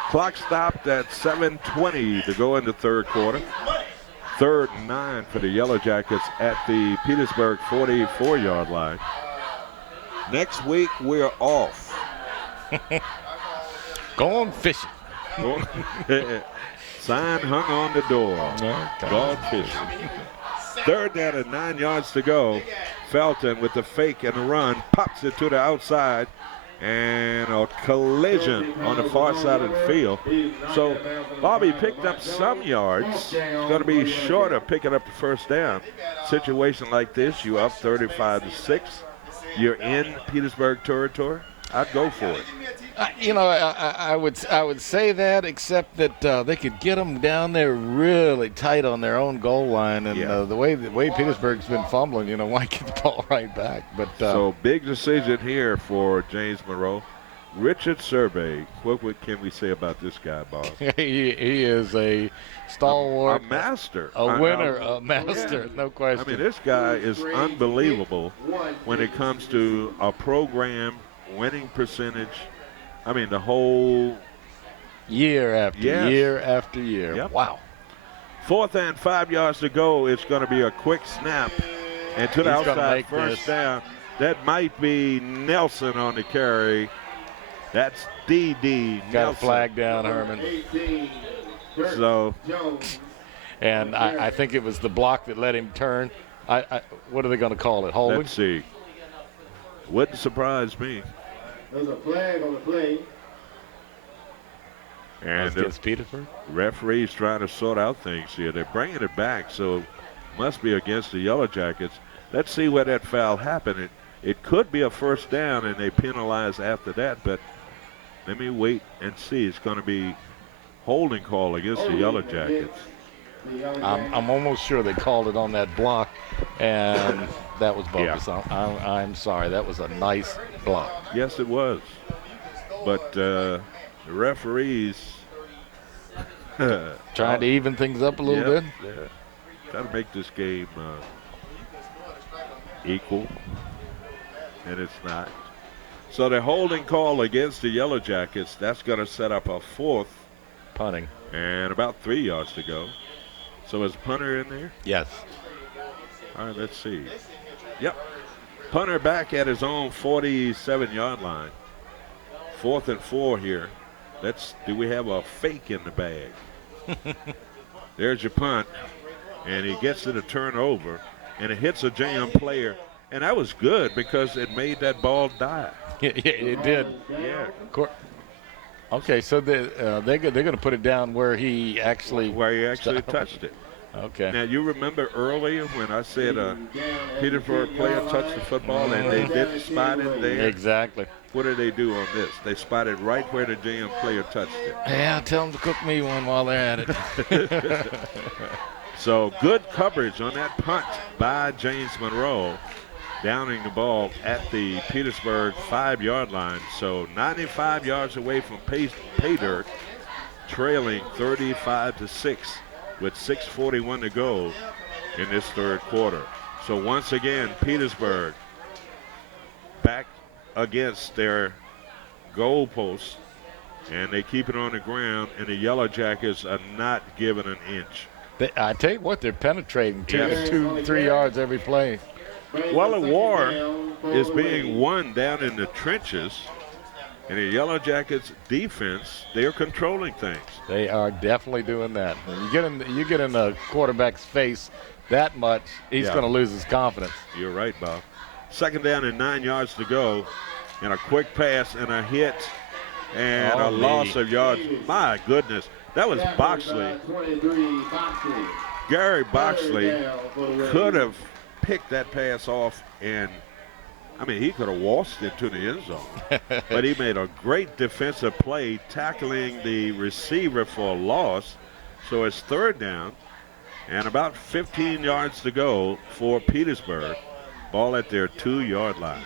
Clock stopped at 7:20 to go in the third quarter. 3rd and 9 for the Yellow Jackets at the Petersburg 44-yard line. Next week, we're off. Going fishing. Sign hung on the door. Gone fishing. 3rd down and 9 yards to go. Felton with the fake and the run pops it to the outside, and a collision on the far side of the field. So Bobby picked up some yards. It's going to be short of picking up the first down. Situation like this, you up 35-6. You're in Petersburg territory. I'd go for it. I would say that, except that they could get them down there really tight on their own goal line, and the way Petersburg's been fumbling, why get the ball right back? But so big decision here for James Monroe. Richard Survey, what can we say about this guy, Bob? he is a stalwart, a master, a winner, a master, yeah. no question. I mean, this guy is unbelievable when it comes to a program winning percentage. I mean, the whole year after year after year. Yep. Wow. 4th and 5 yards to go. It's going to be a quick snap, and to the outside, first down. That might be Nelson on the carry. That's D.D. Got Nelson. a flag down, Herman. So, and I think it was the block that let him turn. What are they going to call it? Holding? Let's see. Wouldn't surprise me. There's a flag on the play. And against Petersburg? Referees trying to sort out things here. They're bringing it back, so must be against the Yellow Jackets. Let's see where that foul happened. It could be a first down, and they penalize after that, but let me wait and see. It's going to be holding call against the Yellow Jackets. I'm almost sure they called it on that block, and that was bogus. Yeah. I'm sorry. That was a nice block. Yes, it was. But the referees trying to even things up a little bit. Yeah. Try to make this game equal, and it's not. So the holding call against the Yellow Jackets, that's going to set up a 4th punting. And about 3 yards to go. So is punter in there? Yes. All right, let's see. Yep. Punter back at his own 47-yard line. 4th and 4 here. Do we have a fake in the bag? There's your punt. And he gets it a turnover. And it hits a JM player. And that was good because it made that ball die. Yeah, it did. Yeah. Okay, so they're going to put it down where he actually touched it. Okay. Now, you remember earlier when I said a Petersburg player touched the football and they didn't spot it there? Exactly. What did they do on this? They spotted right where the JM player touched it. Yeah, tell them to cook me one while they're at it. So good coverage on that punt by James Monroe, downing the ball at the Petersburg 5-yard line. So 95 yards away from pay dirt, trailing 35-6 with 6:41 to go in this third quarter. So once again, Petersburg back against their goal post, and they keep it on the ground, and the Yellow Jackets are not giving an inch. I tell you what, they're penetrating 2-3 yards every play. Well, a war is being won down in the trenches, and the Yellow Jackets defense, they're controlling things. They are definitely doing that. When you get in the quarterback's face that much, he's going to lose his confidence. You're right, Bob. 2nd down and 9 yards to go, and a quick pass and a hit and a loss of yards. My goodness, that was Boxley. Gary Boxley could have picked that pass off, and I mean, he could have waltzed into the end zone. But he made a great defensive play, tackling the receiver for a loss. So it's 3rd down and about 15 yards to go for Petersburg. Ball at their 2-yard line.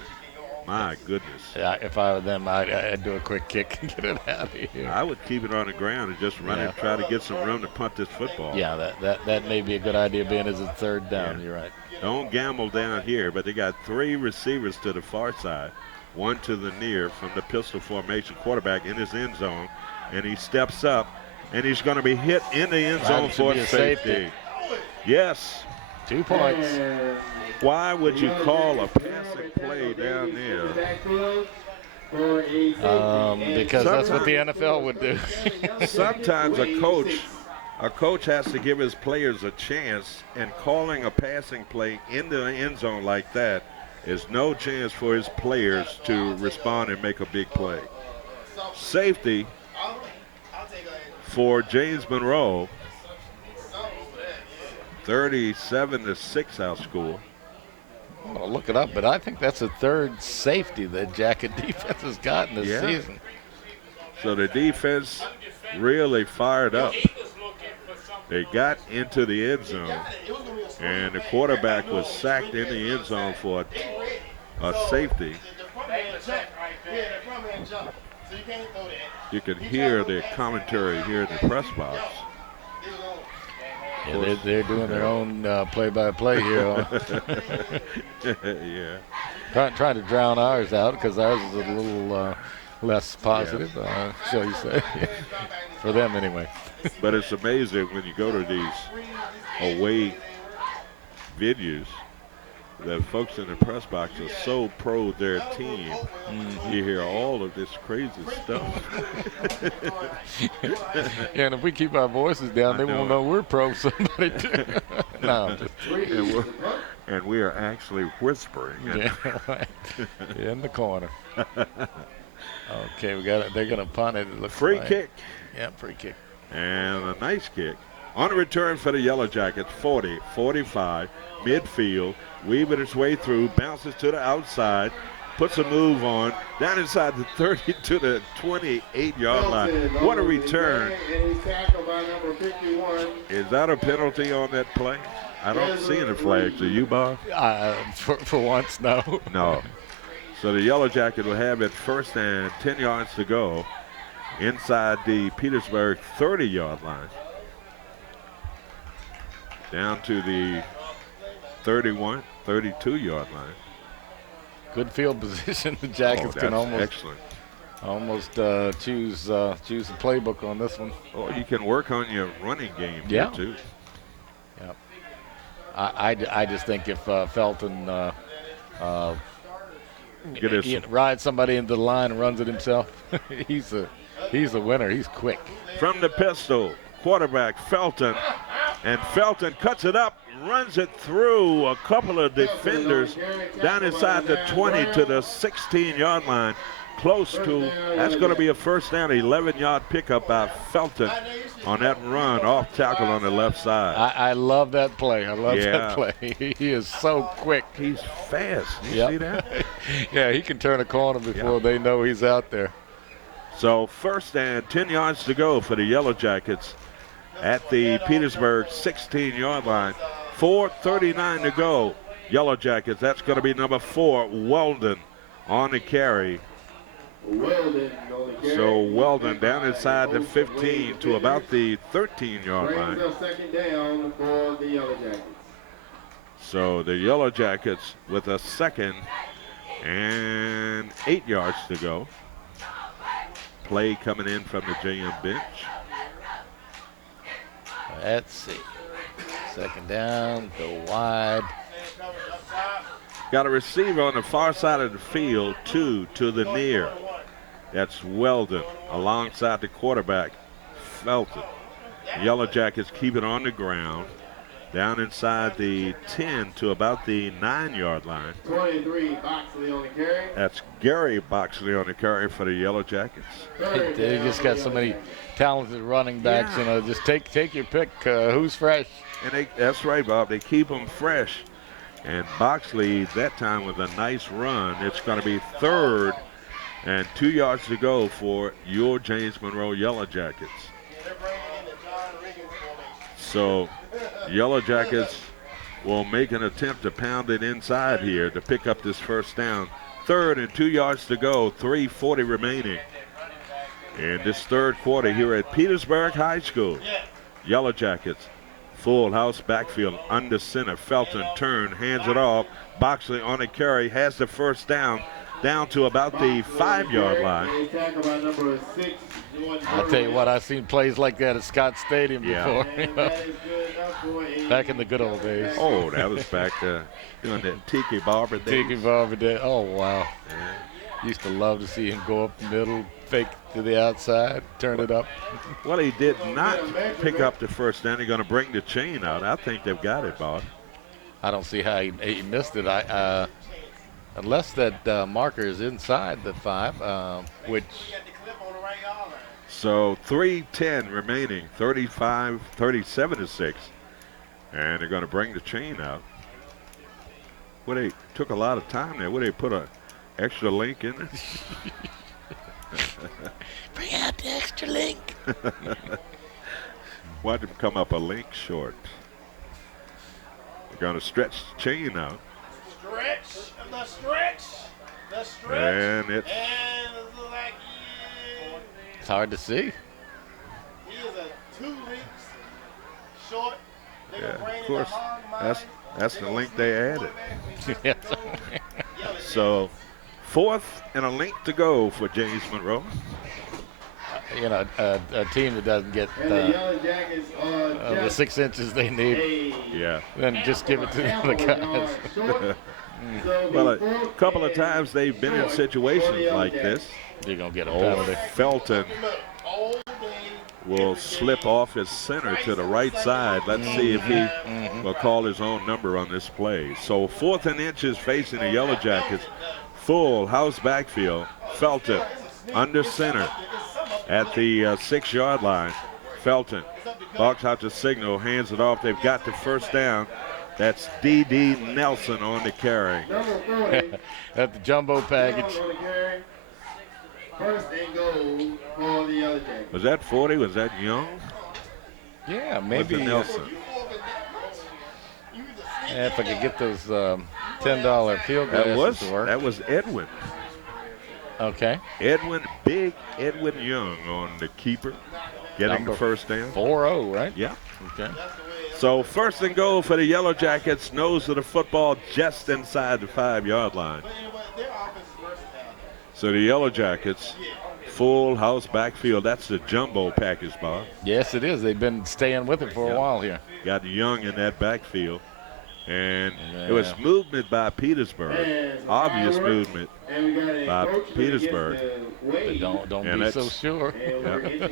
My goodness. Yeah, if I were them, I'd do a quick kick and get it out of here. I would keep it on the ground and just run it, try to get some room to punt this football. Yeah, that may be a good idea, being as it's 3rd down. Yeah. You're right. Don't gamble down here, but they got 3 receivers to the far side, 1 to the near from the pistol formation. Quarterback in his end zone, and he steps up, and he's going to be hit in the end zone for safety. Yes. 2 points. Why would you call a passing play down there? Because that's what the NFL would do. Sometimes a coach has to give his players a chance, and calling a passing play into the end zone like that is no chance for his players to respond and make a big play. Safety for James Monroe, 37-6 outscore. I'm going to look it up, but I think that's the 3rd safety that Jacket defense has gotten this season. So the defense really fired up. They got into the end zone, and the quarterback was sacked in the end zone for a safety. You can hear the commentary here in the press box. Yeah, they're doing their own play-by-play here. Yeah. Trying to drown ours out because ours is a little less positive, shall you say. For them, anyway. But it's amazing when you go to these away venues that folks in the press box are so pro their team. You hear all of this crazy stuff. Yeah, and if we keep our voices down, they won't know we're pro somebody too. No, and we are actually whispering. Yeah, right. In the corner. Okay, we got it. They're going to punt it. It looks free like. Kick. Yeah, free kick. And a nice kick. On a return for the Yellow Jackets, 40, 45, midfield, weaving its way through, bounces to the outside, puts a move on, down inside the 30 to the 28-yard line. What a return. Is that a penalty on that play? I don't see any flags. Do you, Bob? For once, no. No. So the Yellow Jacket will have it 1st and 10 yards to go inside the Petersburg 30-yard line. Down to the 31, 32-yard line. Good field position. The Jackets can almost. Excellent. Almost choose the playbook on this one. Or you can work on your running game here, Yeah. too. Yep. I just think if Felton Get his, rides somebody into the line and runs it himself, he's a winner. He's quick. from the pistol, quarterback Felton. And Felton cuts it up, runs it through a couple of defenders down inside the 20 to the 16-yard line. Close to, that's going to be a first down, 11-yard pickup by Felton on that run off tackle on the left side. I love that play. I love Yeah. that play. He is so quick. He's fast. You Yep. see that? Yeah, he can turn a corner before they know he's out there. So first and 10 yards to go for the Yellow Jackets at the Petersburg 16-yard line. 4:39 to go. Yellow Jackets, that's going to be number 4, Weldon, on the carry. So Weldon down inside the 15 to about the 13-yard line. Second down for the Yellow Jackets. So the Yellow Jackets with a second and 8 yards to go. Play coming in from the JM bench. Let's see. Second down, go wide. Got a receiver on the far side of the field, 2 to the near. That's Weldon alongside the quarterback, Felton. The Yellow Jackets keep it on the ground, down inside the 10 to about the 9-yard line. 23, Boxley on the carry. That's Gary Boxley on the carry for the Yellow Jackets. They just got so many talented running backs. Yeah. You know, just take your pick. Who's fresh? And that's right, Bob. They keep them fresh. And Boxley, that time with a nice run. It's going to be third and 2 yards to go for your James Monroe Yellow Jackets. So Yellow Jackets will make an attempt to pound it inside here to pick up this first down. Third and 2 yards to go, 3:40 remaining in this third quarter here at Petersburg High School. Yellow Jackets, full house backfield under center. Felton turn, hands it off. Boxley on a carry, has the first down to about the 5-yard line. I tell you what, I've seen plays like that at Scott Stadium before. You know, back in the good old days. Oh, that was back during the Tiki Barber days. Tiki Barber did. Oh, wow. Used to love to see him go up the middle, fake to the outside, turn it up. Well, he did not pick up the first down. He's going to bring the chain out. I think they've got it, Bob. I don't see how he missed it. Unless that marker is inside the 5, which. So 3:10 remaining, 37-6. And they're going to bring the chain out. Well, they took a lot of time there. Would they put an extra link in there? Bring out the extra link. Why'd them come up a link short? They're going to stretch the chain out. The stretch. And it's It's hard to see. He is a 2 links short. Yeah, of course, that's the link they added. So, fourth and a link to go for James Monroe. You know, a team that doesn't get the 6 inches they need, Yeah. then just give it to the other guys. Well, a couple of times they've been in situations like this. You're going to get a Oh, penalty. Felton will slip off his center to the right side. Let's see if he will call his own number on this play. So 4th and inches facing the Yellow Jackets. Full house backfield. Felton under center at the 6-yard line. Felton barks out the signal, hands it off. They've got the first down. That's D.D. Nelson on the carry. At the jumbo package. First and goal for the Yellow Jackets. Was that 40? Was that Young? Yeah, Was maybe. it Nelson? Yeah, if I could get those $10 field glasses to work. That was Edwin. Okay. Big Edwin Young on the keeper, getting Number the first down. 4-0, right? Yeah. Okay. So first and goal for the Yellow Jackets. Nose of the football just inside the 5-yard line. So the Yellow Jackets, full house backfield. That's the jumbo package, Bob. Yes, it is. They've been staying with it for a while here. Got Young in that backfield. And Yeah. it was movement by Petersburg, obvious movement by Petersburg. But don't And be so that's- sure. Yeah.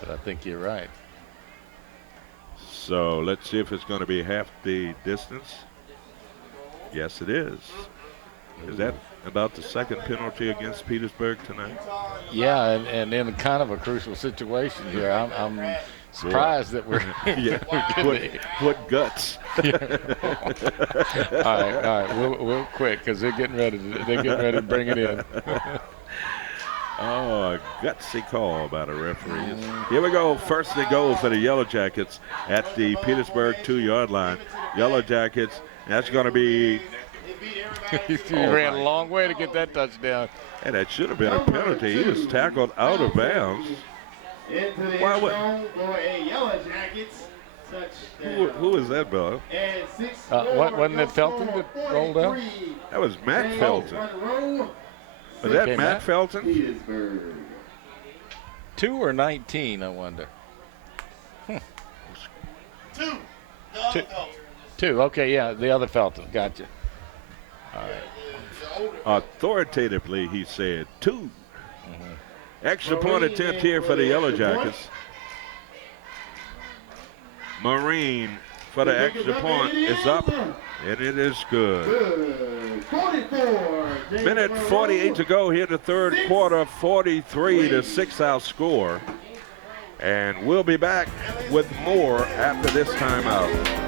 But I think you're right. So let's see if it's going to be half the distance. Yes, it is. Is that about the second penalty against Petersburg tonight? Yeah, and in kind of a crucial situation here. I'm surprised that we're Yeah. What guts? all right. We'll quit because they're getting ready to bring it in. Oh, a gutsy call by the referees. Here we go. First and goal for the Yellow Jackets at the Petersburg 2-yard line. Yellow Jackets, that's going to be. He ran a long way to get that touchdown. And that should have been a penalty. He was tackled out of bounds. Into the Why end would- zone for a Yellow Jackets touchdown. Who is that, Bob? And 6 wasn't it Felton that rolled out? That was Matt Felton. Monroe, Was that Okay, Matt Matt. Felton? Petersburg. 2 or 19, I wonder. Two. Two. 2. Okay, yeah, the other Felton. Gotcha. All right. Authoritatively, he said 2. Extra point attempt here for the Yellow Jackets. Marine for the extra point is up, and it is good. Good. 44. Minute 48 to go here in the third quarter, 43-6 our score. And we'll be back with more after this timeout.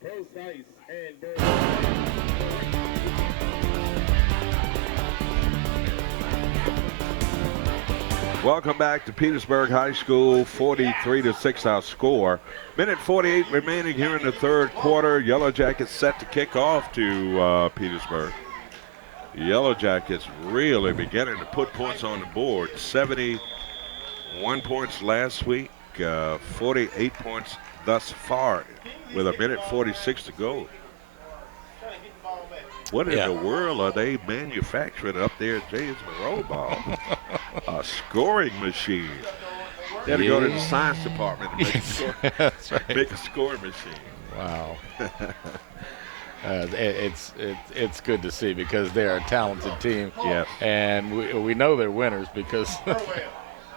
Precise and very Welcome back to Petersburg High School, 43-6 our score. Minute 48 remaining here in the third quarter. Yellow Jackets set to kick off to Petersburg. The Yellow Jackets really beginning to put points on the board. 71 points last week, 48 points thus far with a minute 46 to go. What in the world are they manufacturing up there at James Monroe Ball? A scoring machine. They had to go to the science department and That's right. make a scoring machine. Wow. It's good to see because they're a talented team. Yes. And we know they're winners because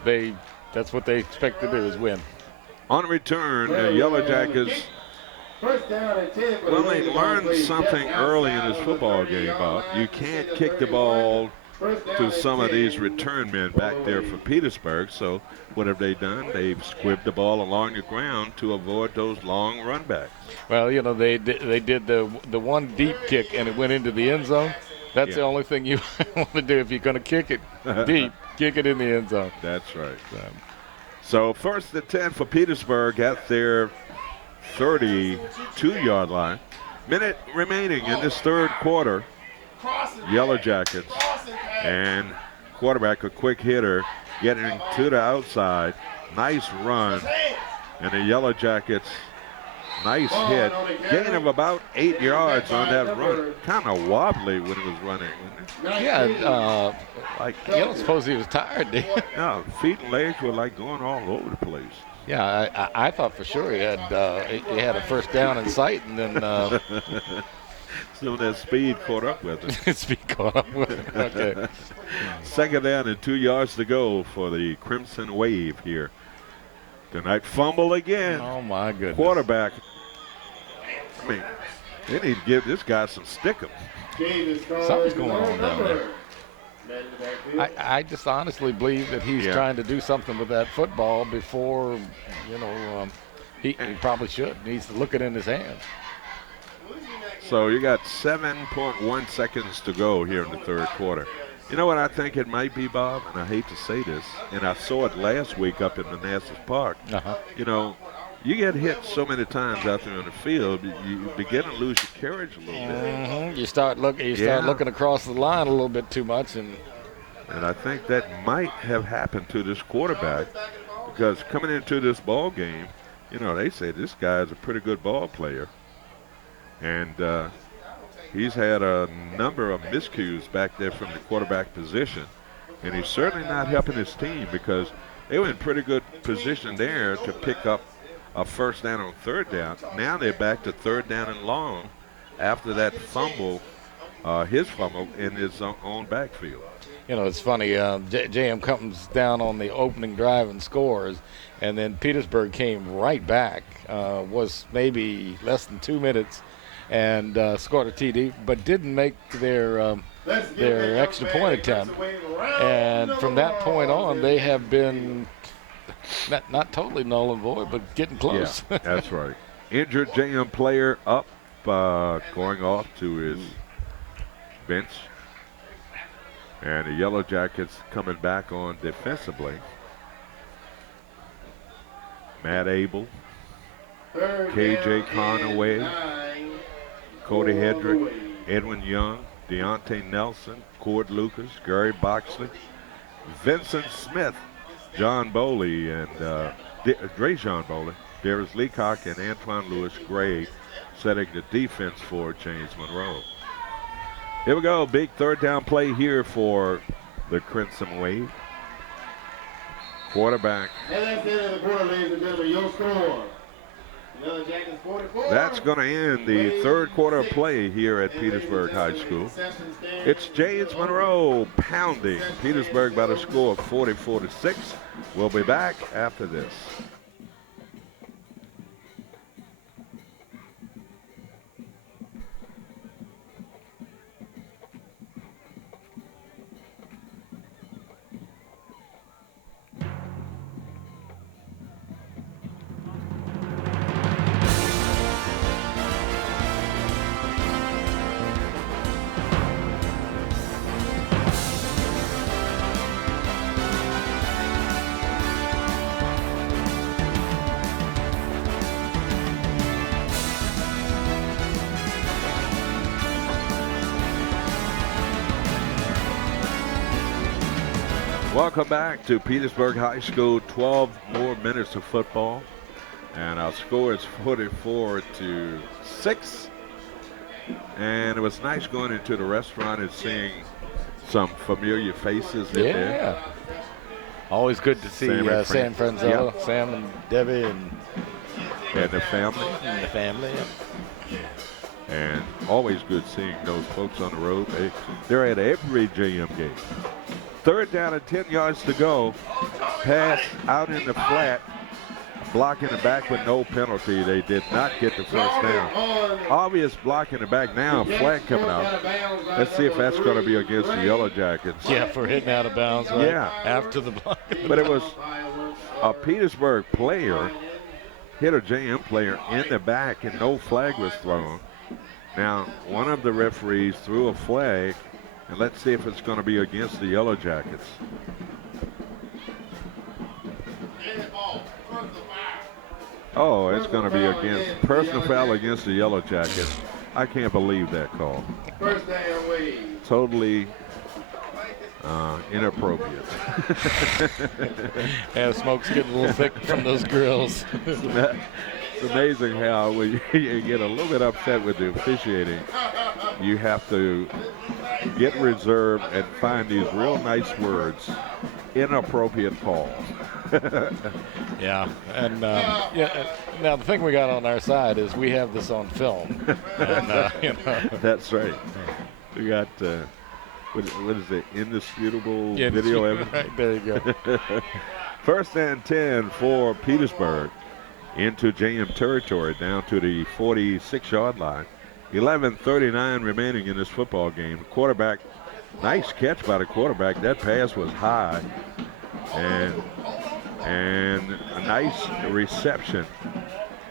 that's what they expect to do is win. On return, the Yellow Jackets, first down and 10 for the well, they Lady learned Bulldogs. something Just early in outside this of football the game, 30-yard Bob. line. You can't Second kick the and ball 31. First down to and some of 10 these return men back there for Petersburg. So what have they done? They've squibbed the ball along the ground to avoid those long run backs. Well, you know, they did the one deep kick and it went into the end zone. That's the only thing you want to do if you're going to kick it deep. Kick it in the end zone. That's right. So first and 10 for Petersburg at their 32-yard line. Minute remaining in this third quarter. Yellow Jackets and quarterback, a quick hitter, getting to the outside. Nice run. And the Yellow Jackets, nice hit. Gain of about 8 yards on that run. Kind of wobbly when it was running, wasn't it? Yeah, Like, you don't suppose he was tired, did you? no, feet and legs were like going all over the place. Yeah, I thought for sure he had a first down in sight, and then Some of that speed caught up with him. It's be caught up with. Okay. Second down and 2 yards to go for the Crimson Wave here tonight. Fumble again. Oh my goodness. Quarterback. I mean, they need to give this guy some stickum. Something's going on down there. I just honestly believe that he's trying to do something with that football before, he probably should. He's looking in his hands. So you got 7.1 seconds to go here in the third quarter. You know what I think it might be, Bob? And I hate to say this, and I saw it last week up in Manassas Park. You know, you get hit so many times out there on the field, you begin to lose your carriage a little bit. You start looking across the line a little bit too much, and I think that might have happened to this quarterback, because coming into this ball game, they say this guy is a pretty good ball player, and he's had a number of miscues back there from the quarterback position, and he's certainly not helping his team, because they were in pretty good position there to pick up a first down on third down. Now they're back to third down and long after that fumble, his fumble in his own backfield. It's funny. JM comes down on the opening drive and scores, and then Petersburg came right back. Was maybe less than 2 minutes, and scored a TD, but didn't make their extra point attempt. And from that point on, they have been not totally null and void, but getting close. Yeah, that's right. Injured JM player up, going off to his bench. And the Yellow Jackets coming back on defensively. Matt Abel, KJ Conaway, Cody Hedrick, Edwin Young, Deontay Nelson, Cord Lucas, Gary Boxley, Vincent Smith, John Boley, and Dre'Jon Boley, Darius Leacock, and Antoine Lewis Gray setting the defense for James Monroe. Here we go, big third down play here for the Crimson Wave. Quarterback. And that's the end of the quarter, ladies and gentlemen. Your score. Yellow Jackets 44. That's going to end the third quarter of play here at Petersburg High School. It's James Monroe pounding Petersburg by the score of 44-6. We'll be back after this. Welcome back to Petersburg High School. 12 more minutes of football, and our score is 44-6. And it was nice going into the restaurant and seeing some familiar faces in there. Yeah, always good to see Sam Franzella, Sam and Debbie, and the family. And the family. And always good seeing those folks on the road. They're at every JM game. Third down and 10 yards to go. Pass out in the flat. Block in the back with no penalty. They did not get the first down. Obvious block in the back now. Flag coming out. Let's see if that's going to be against the Yellow Jackets. Yeah, for hitting out of bounds, right? Yeah. After the block. But it was a Petersburg player hit a JM player in the back, and no flag was thrown. Now, one of the referees threw a flag, and let's see if it's going to be against the Yellow Jackets. Oh, it's going to be against personal foul against the Yellow Jackets. I can't believe that call. First down, Wade. Totally inappropriate. Yeah, smoke's getting a little thick from those grills. It's amazing how when you get a little bit upset with the officiating, you have to get reserved and find these real nice words. Inappropriate call. Yeah, and now the thing we got on our side is we have this on film, and That's right. We got what is it? Indisputable video evidence. right there you go. First and 10 for Petersburg into JM territory down to the 46-yard line. 11:39 remaining in this football game. Quarterback, nice catch by the quarterback. That pass was high, and a nice reception.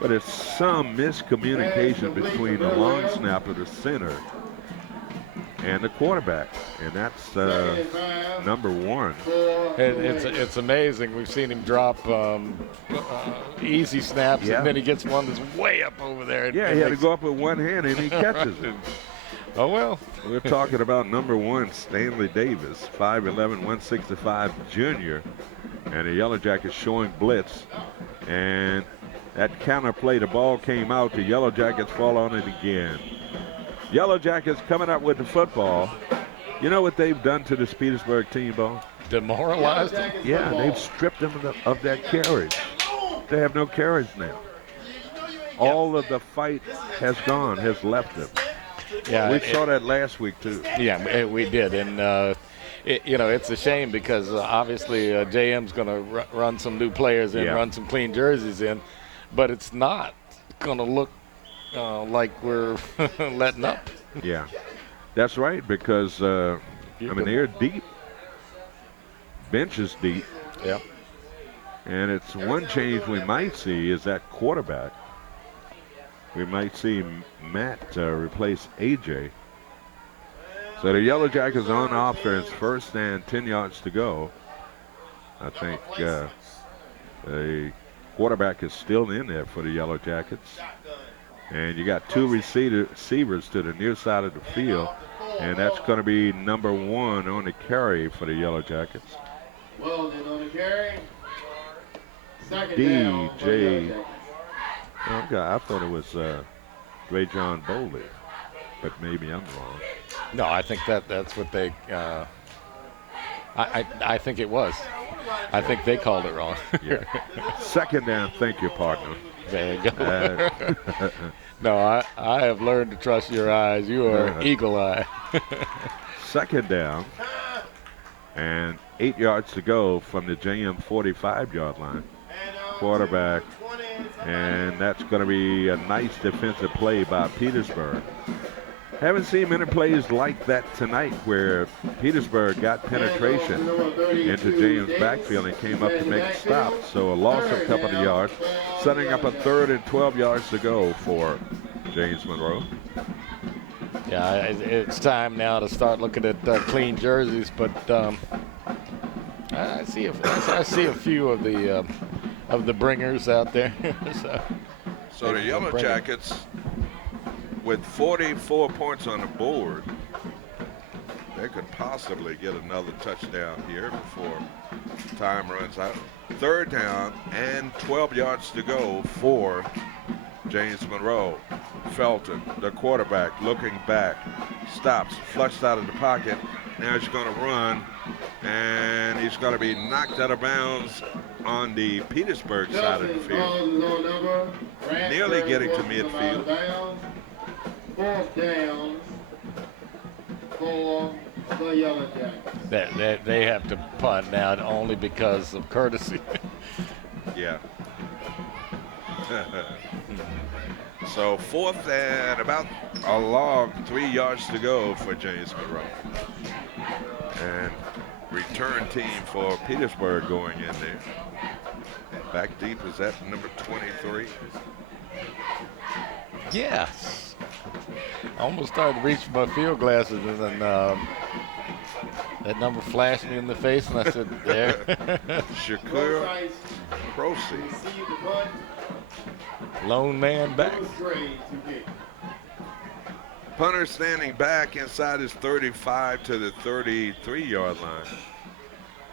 But it's some miscommunication between the long snapper, the center, and the quarterback, and that's number one. It's amazing. We've seen him drop easy snaps, Yeah. and then he gets one that's way up over there. Yeah, he had to go up with one hand, and he catches it. Oh, well. We're talking about number one, Stanley Davis, 5'11", 165 junior, and the Yellow Jackets showing blitz. And that counter play, the ball came out. The Yellow Jackets fall on it again. Yellow Jackets coming up with the football. You know what they've done to this Petersburg team, Bo? Demoralized him? Yeah, they've stripped them of that carriage. They have no carriage now. All of the fight has gone, has left them. Yeah, We saw that last week, too. Yeah, we did, and it's a shame because obviously JM's going to run some new players in, Yeah. run some clean jerseys in, but it's not going to look like we're letting up. Yeah, that's right, because, they're deep. Bench is deep. Yep. And it's one change we might see is that quarterback. We might see Matt replace AJ. So the Yellow Jackets on offense, first and 10 yards to go. I think the quarterback is still in there for the Yellow Jackets. And you got two receivers to the near side of the field. And that's going to be number one on the carry for the Yellow Jackets. Well, then on the carry. Second down for the Yellow DJ. Jackets. Oh, God, I thought it was Ray John Bowley, but maybe I'm wrong. No, I think that's what they. I think it was. I think they called it wrong. Yeah. Second down. Thank you, partner. There you go. No, I have learned to trust your eyes. You are eagle eye. Second down. And 8 yards to go from the JM 45-yard line. Quarterback. And that's going to be a nice defensive play by Petersburg. Haven't seen many plays like that tonight where Petersburg got penetration into James' backfield and came up to make a stop. So a loss of a couple of yards, setting up a 3rd and 12 yards to go for James Monroe. Yeah, it's time now to start looking at clean jerseys, but I see a few of the bringers out there. So the Yellow Jackets, with 44 points on the board, they could possibly get another touchdown here before time runs out. 3rd down and 12 yards to go for James Monroe. Felton, the quarterback, looking back, stops, flushed out of the pocket. Now he's going to run, and he's going to be knocked out of bounds on the Petersburg side of the field. Nearly getting to midfield. 4th down for the Yellow Jackets. They have to punt now only because of courtesy. Yeah. So 4th and about a long 3 yards to go for James Monroe. And return team for Petersburg going in there. Back deep, is that number 23? Yes. I almost started to reach for my field glasses, and then that number flashed me in the face, and I said, there. Shakur Prosy. Receive the punt. Lone man back. Punter standing back inside his 35 to the 33-yard line.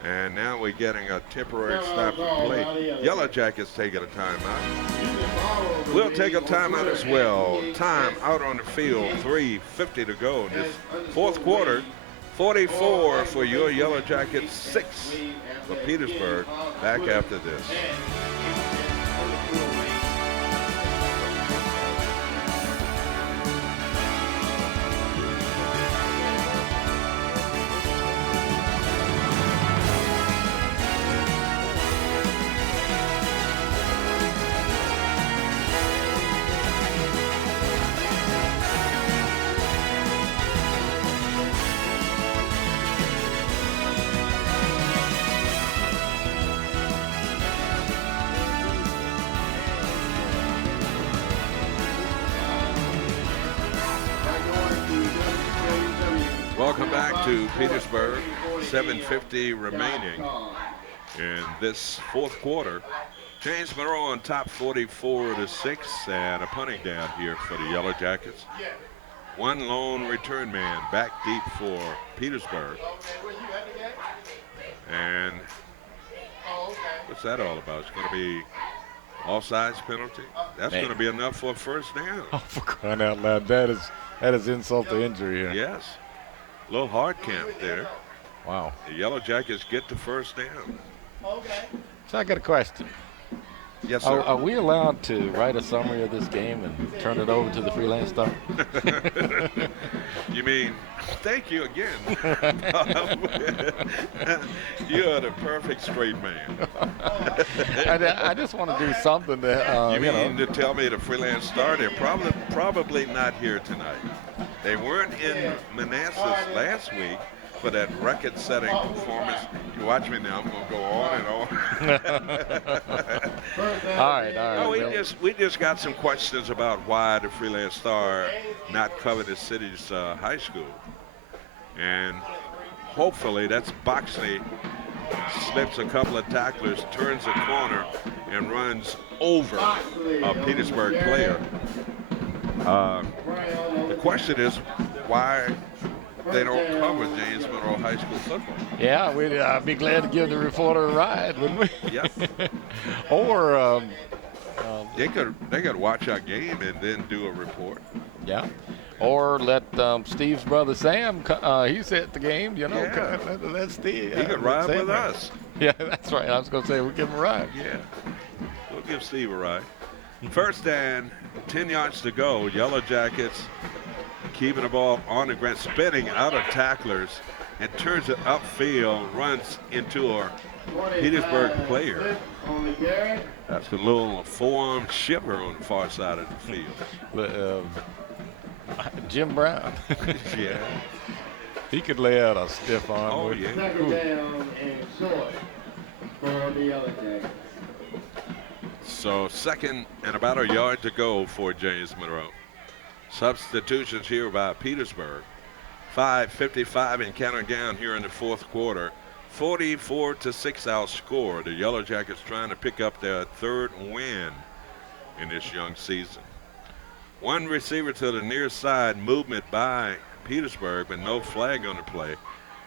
And now we're getting a temporary stop and play. Yellow Jackets taking a timeout. We'll take a timeout as well. Time out on the field, 3:50 to go in this 4th quarter. 44 for your Yellow Jackets, 6 for Petersburg. Back after this. Welcome back to Petersburg. 7:50 remaining in this fourth quarter. James Monroe on top, 44-6, and a punting down here for the Yellow Jackets. One lone return man back deep for Petersburg. And what's that all about? It's going to be offsides penalty. That's going to be enough for a first down. Oh, for crying out loud! That is insult to injury here. Yes. A little hard camp there. Wow. The Yellow Jackets get the first down. So I got a question. Yes, sir. Are we allowed to write a summary of this game and turn it over to the Freelance Star? You mean, thank you again. You are the perfect straight man. I just want to do something that, you mean to tell me the Freelance Star, they're probably not here tonight. They weren't in Manassas last week for that record-setting performance. You watch me now, I'm going to go on and on. All right. No, we just got some questions about why the Freelance Star not cover the city's high school. And hopefully that's Boxley slips a couple of tacklers, turns a corner, and runs over a Petersburg player. The question is why they don't cover James Monroe High School football. Yeah, I'd be glad to give the reporter a ride, wouldn't we? Yep. Or they could watch our game and then do a report. Yeah. Or let Steve's brother Sam, he's at the game, Yeah. Let Steve. He could ride with us. Yeah, that's right. I was going to say, we'll give him a ride. Yeah. We'll give Steve a ride. First and 10 yards to go. Yellow Jackets keeping the ball on the ground, spinning out of tacklers, and turns it upfield, runs into a Petersburg player. That's a little forearm shiver on the far side of the field. Jim Brown. Yeah. He could lay out a stiff arm. Oh, yeah. Second down and short for the Yellow Jackets. So second and about a yard to go for James Monroe. Substitutions here by Petersburg. 5:55 and counting down here in the fourth quarter. 44-6 outscore. The Yellow Jackets trying to pick up their third win in this young season. One receiver to the near side, movement by Petersburg, but no flag on the play.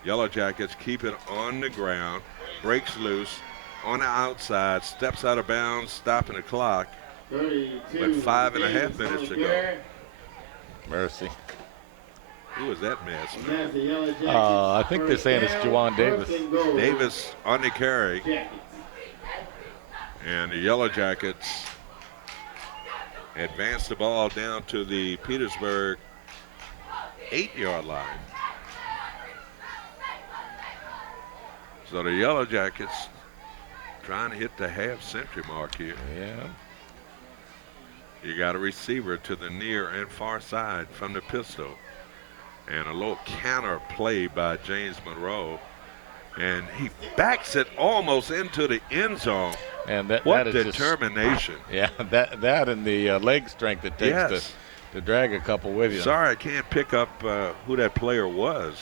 Yellow Jackets keep it on the ground, breaks loose on the outside, steps out of bounds, stopping the clock. 32 with 5.5 minutes to go. Mercy. Who was that mess? That's the Yellow Jackets. I think they're saying it's First Juwan down, Davis. first and goal. Davis on the carry, Jackets. and the Yellow Jackets advance the ball down to the Petersburg 8-yard line. So the Yellow Jackets trying to hit the half-century mark here. Yeah. You got a receiver to the near and far side from the pistol. And a little counter play by James Monroe. And he backs it almost into the end zone. And that What is determination. Yeah, that and the leg strength it takes Yes. to drag a couple with you. Sorry, I can't pick up who that player was.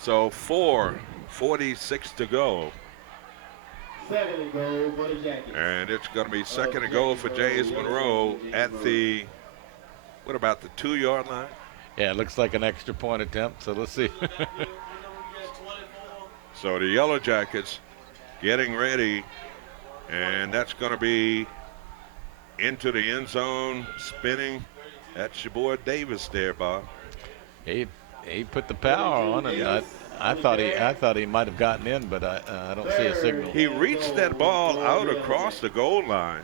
So 4:46 to go. Second and goal for the Jackets. And it's going to be second and goal for James Monroe at the, what about the 2-yard line? Yeah, it looks like an extra point attempt, so let's see. So the Yellow Jackets getting ready And that's going to be into the end zone, spinning. That's your boy Davis there, Bob. He he put the power on, and Yep. I thought he might have gotten in, but I don't see a signal. He reached that ball out across the goal line.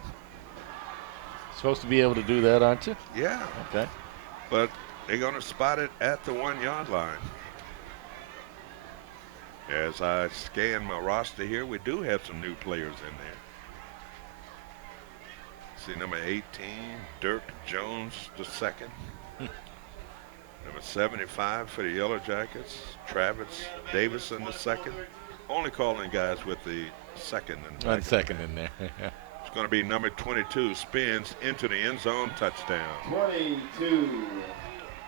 Supposed to be able to do that, aren't you? Yeah, Okay. but they're going to spot it at the 1 yard line. As I scan my roster here, we do have some new players in there. See number 18, Dirk Jones II. Number 75 for the Yellow Jackets, Travis Davison II. Only calling guys with the second in the back. 1 second in there. It's going to be number 22, spins into the end zone, touchdown. 22,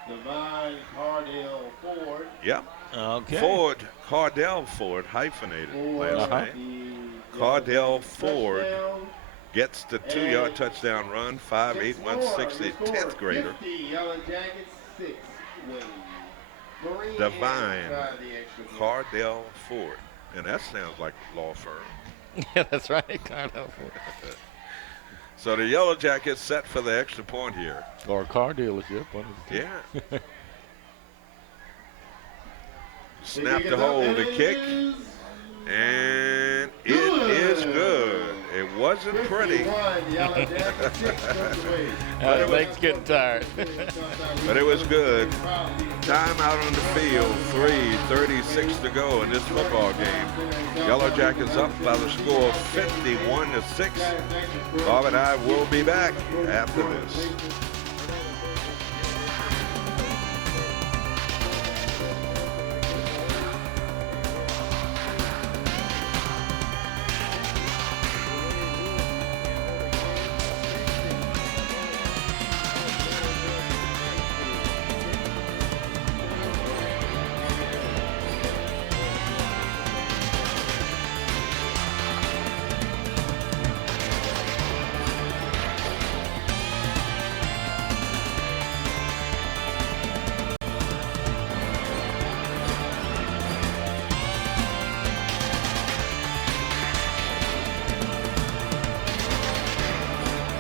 Divine Cardell Ford. Yep. Okay. Ford, Cardell Ford, hyphenated last name. Cardell Ford gets the 2-yard touchdown run, 5'8", 160, 10th grader. 50, Yellow Jackets, 6 wins. Marine Divine by the extra point. Cardell Ford. And that sounds like a law firm. Yeah, that's right. Cardell Ford. So the Yellow Jackets set for the extra point here. Or a car dealership. One of the two. Yeah. Snap to hold the kick. And it is good. It wasn't pretty. Things getting tired. But it was good. Time out on the field, 3:36 to go in this football game. Yellow Jackets up by the score of 51-6. Bob and I will be back after this.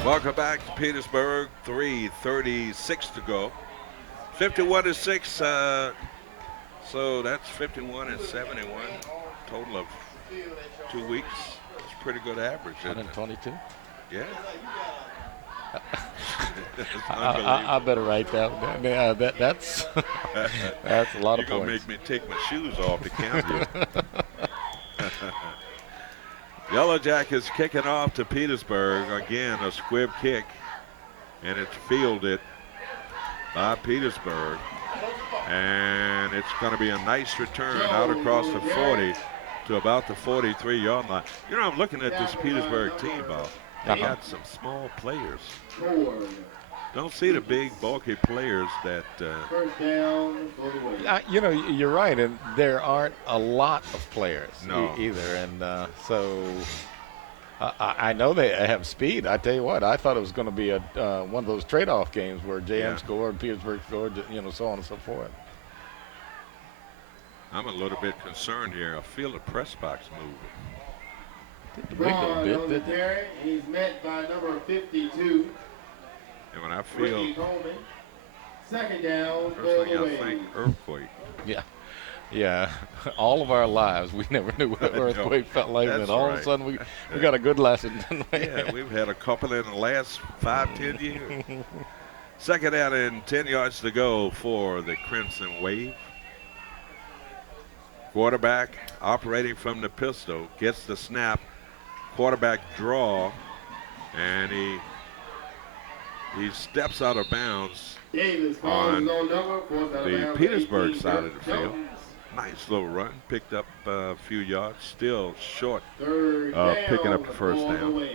Welcome back to Petersburg. 3:36 to go. 51-6. So that's 51 and 71. Total of 2 weeks. That's pretty good average, isn't it? 122. Yeah. It's I better write that one down. Yeah, that's that's a lot of You're gonna points. make me take my shoes off to count here. Yellow Jackets kicking off to Petersburg. Again, a squib kick. And it's fielded by Petersburg. And it's going to be a nice return out across the 40 to about the 43-yard line. You know, I'm looking at this Petersburg team, Bob. They got some small players. Don't see the big, bulky players that. First down for the win. You know, you're right, and there aren't a lot of players either, and so I know they have speed. I tell you what, I thought it was going to be a one of those trade-off games where JM scored, Petersburg scored, you know, so on and so forth. I'm a little bit concerned here. I feel the press box moving. Braun on the carry. He's met by number 52. And when I feel, Ricky Coleman. Second down first for thing the I think, win. earthquake. Yeah. All of our lives, we never knew what an earthquake felt like, and that's all of right. a sudden we got a good lesson, didn't we? Yeah, we've had a couple in the last 5-10 years. Second down and 10 yards to go for the Crimson Wave. Quarterback operating from the pistol gets the snap. Quarterback draw, and he steps out of bounds Davis on on number, the Petersburg side of the field. Nice little run, picked up a few yards, still short of picking up the first down.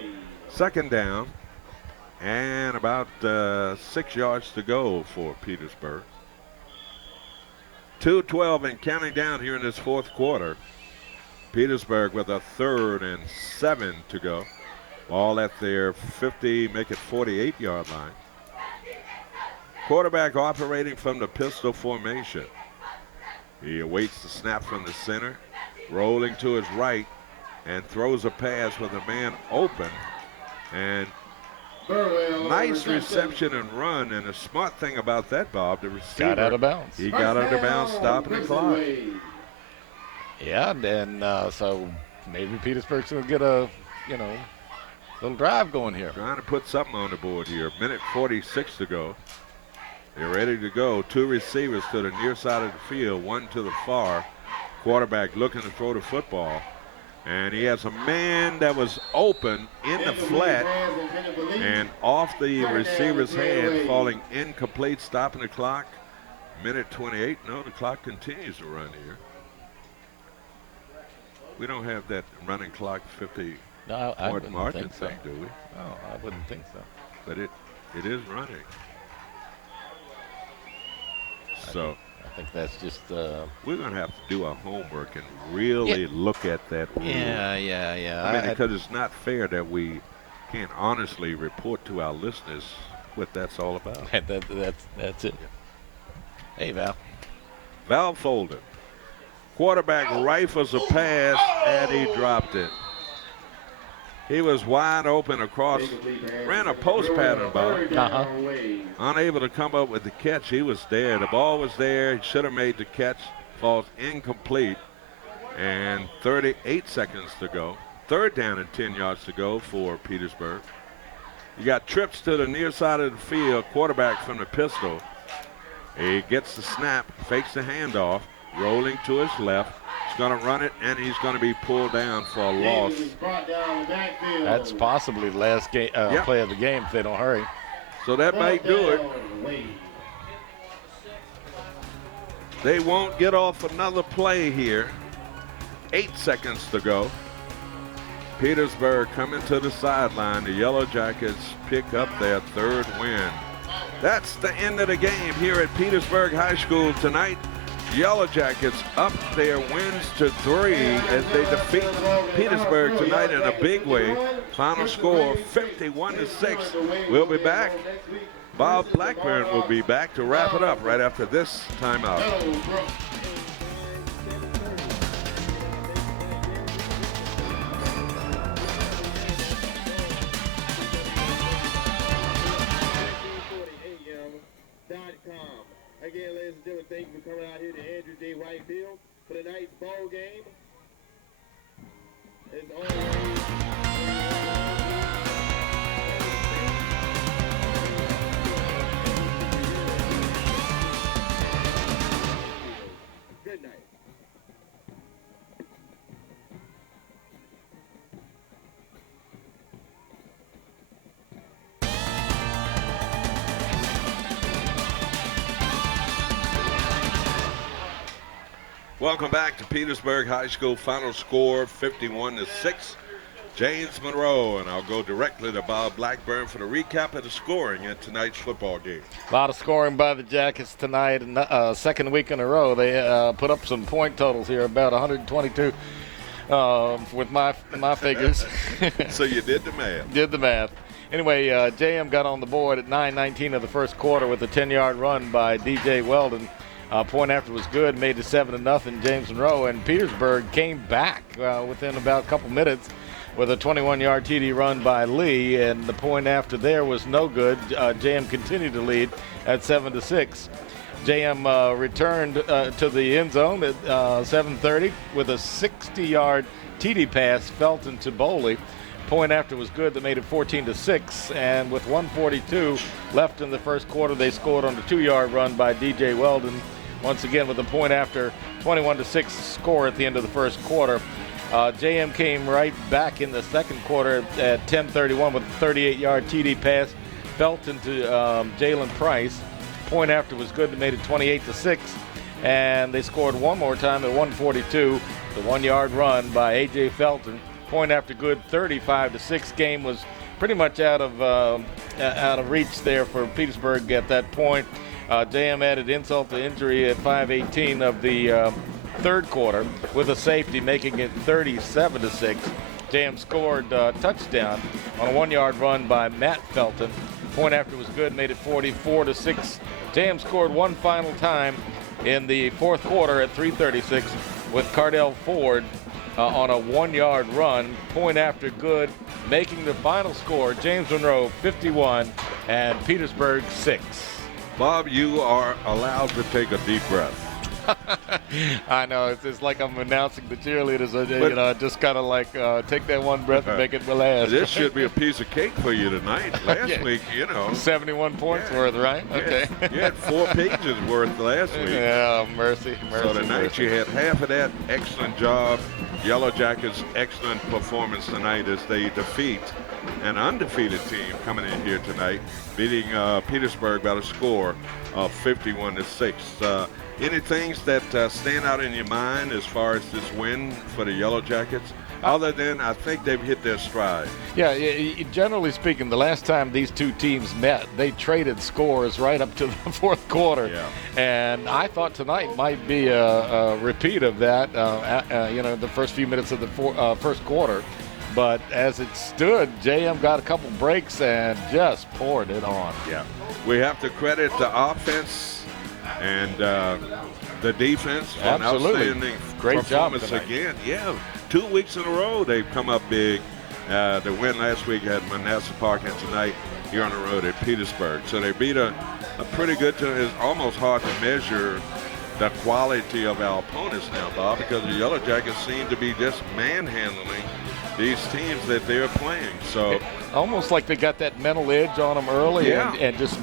Second down, and about 6 yards to go for Petersburg. 2:12 and counting down here in this fourth quarter. Petersburg with a 3rd and 7 to go. Ball at their 50, make it 48-yard line. Quarterback operating from the pistol formation. He awaits the snap from the center, rolling to his right, and throws a pass with a man open. And nice reception and run. And the smart thing about that, Bob, the receiver got out of bounds. He got out of bounds, stopping the clock. Yeah, and so maybe Petersburg's going to get a, little drive going here. Trying to put something on the board here. Minute 46 to go. They're ready to go. Two receivers to the near side of the field, one to the far. Quarterback looking to throw the football. And he has a man that was open in the flat and off the receiver's hand, falling incomplete, stopping the clock. Minute 28. No, the clock continues to run here. We don't have that running clock 50 point margin thing, do we? No, I wouldn't think so. But it is running. So I think that's just we're going to have to do our homework and really look at that rule. Yeah. I mean, because it's not fair that we can't honestly report to our listeners what that's all about. That's it. Hey, Val. Val Folden. Quarterback rifles a pass, and he dropped it. He was wide open across, ran a post pattern, Bob. Unable to come up with the catch. He was there. The ball was there. He should have made the catch. Falls incomplete. And 38 seconds to go. Third down and 10 yards to go for Petersburg. You got trips to the near side of the field. Quarterback from the pistol. He gets the snap, fakes the handoff, rolling to his left. He's going to run it, and he's going to be pulled down for a loss. That's possibly the last play of the game if they don't hurry. So that might do it. They won't get off another play here. 8 seconds to go. Petersburg coming to the sideline. The Yellow Jackets pick up their third win. That's the end of the game here at Petersburg High School tonight. Yellow Jackets up their wins to 3 as they defeat Petersburg tonight in a big way. Final score 51-6. We'll be back. Bob Blackburn will be back to wrap it up right after this timeout. Again, ladies and gentlemen, thank you for coming out here to Andrew J. White Field for tonight's ball game. As always, good night. Welcome back to Petersburg High School. Final score 51-6. James Monroe, and I'll go directly to Bob Blackburn for the recap of the scoring in tonight's football game. A lot of scoring by the Jackets tonight. Second week in a row, they put up some point totals here, about 122 with my figures. So you did the math. Did the math. Anyway, JM got on the board at 9:19 of the first quarter with a 10-yard run by DJ Weldon. Point after was good, made it 7-0. James Monroe, and Petersburg came back within about a couple minutes with a 21-yard TD run by Lee, and the point after there was no good. JM continued to lead at 7-6. JM returned to the end zone at 7:30 with a 60-yard TD pass, Felton to Boley. Point after was good, that made it 14-6, and with 1:42 left in the first quarter, they scored on the 2-yard run by DJ Weldon. Once again, with a point after, 21-6 score at the end of the first quarter. JM came right back in the second quarter at 10:31 with a 38-yard TD pass, Felton to Jalen Price. Point after was good, that made it 28-6, and they scored one more time at 1:42. The 1-yard run by A.J. Felton. Point after good, 35-6. Game was pretty much out of reach there for Petersburg at that point. JM added insult to injury at 5:18 of the third quarter with a safety, making it 37-6. JM scored a touchdown on a 1-yard run by Matt Felton. Point after was good, made it 44-6. JM scored one final time in the fourth quarter at 3:36 with Cardell Ford on a 1-yard run, point after good, making the final score James Monroe 51 and Petersburg 6. Bob, you are allowed to take a deep breath. I know, it's like I'm announcing the cheerleaders. Just kind of like take that one breath and make it last. This should be a piece of cake for you tonight. Last week, 71 points worth, right? Okay. You had 4 pages worth last week. Yeah, mercy. So tonight you had half of that. Excellent job. Yellow Jackets, excellent performance tonight as they defeat an undefeated team coming in here tonight, beating Petersburg by a score of 51-6. Any things that stand out in your mind as far as this win for the Yellow Jackets? Other than I think they've hit their stride. Yeah, generally speaking, the last time these two teams met, they traded scores right up to the fourth quarter. Yeah. And I thought tonight might be a repeat of that, the first few minutes of the first quarter. But as it stood, JM got a couple breaks and just poured it on. Yeah. We have to credit the offense and the defense for an outstanding Great performance job again. Yeah, 2 weeks in a row they've come up big. The win last week at Manassas Park and tonight here on the road at Petersburg. So they beat a pretty good team. It's almost hard to measure the quality of our opponents now, Bob, because the Yellow Jackets seem to be just manhandling these teams that they're playing. So almost like they got that mental edge on them early, Yeah. and just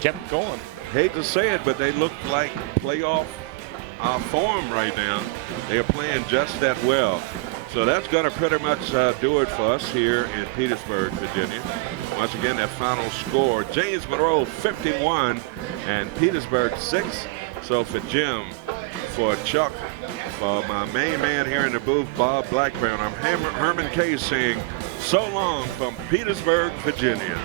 kept going. Hate to say it, but they look like playoff form right now. They are playing just that well. So that's going to pretty much do it for us here in Petersburg, Virginia. Once again, that final score, James Monroe 51 and Petersburg 6. So for Jim, for Chuck, for my main man here in the booth, Bob Blackburn, I'm Herman K saying so long from Petersburg, Virginia.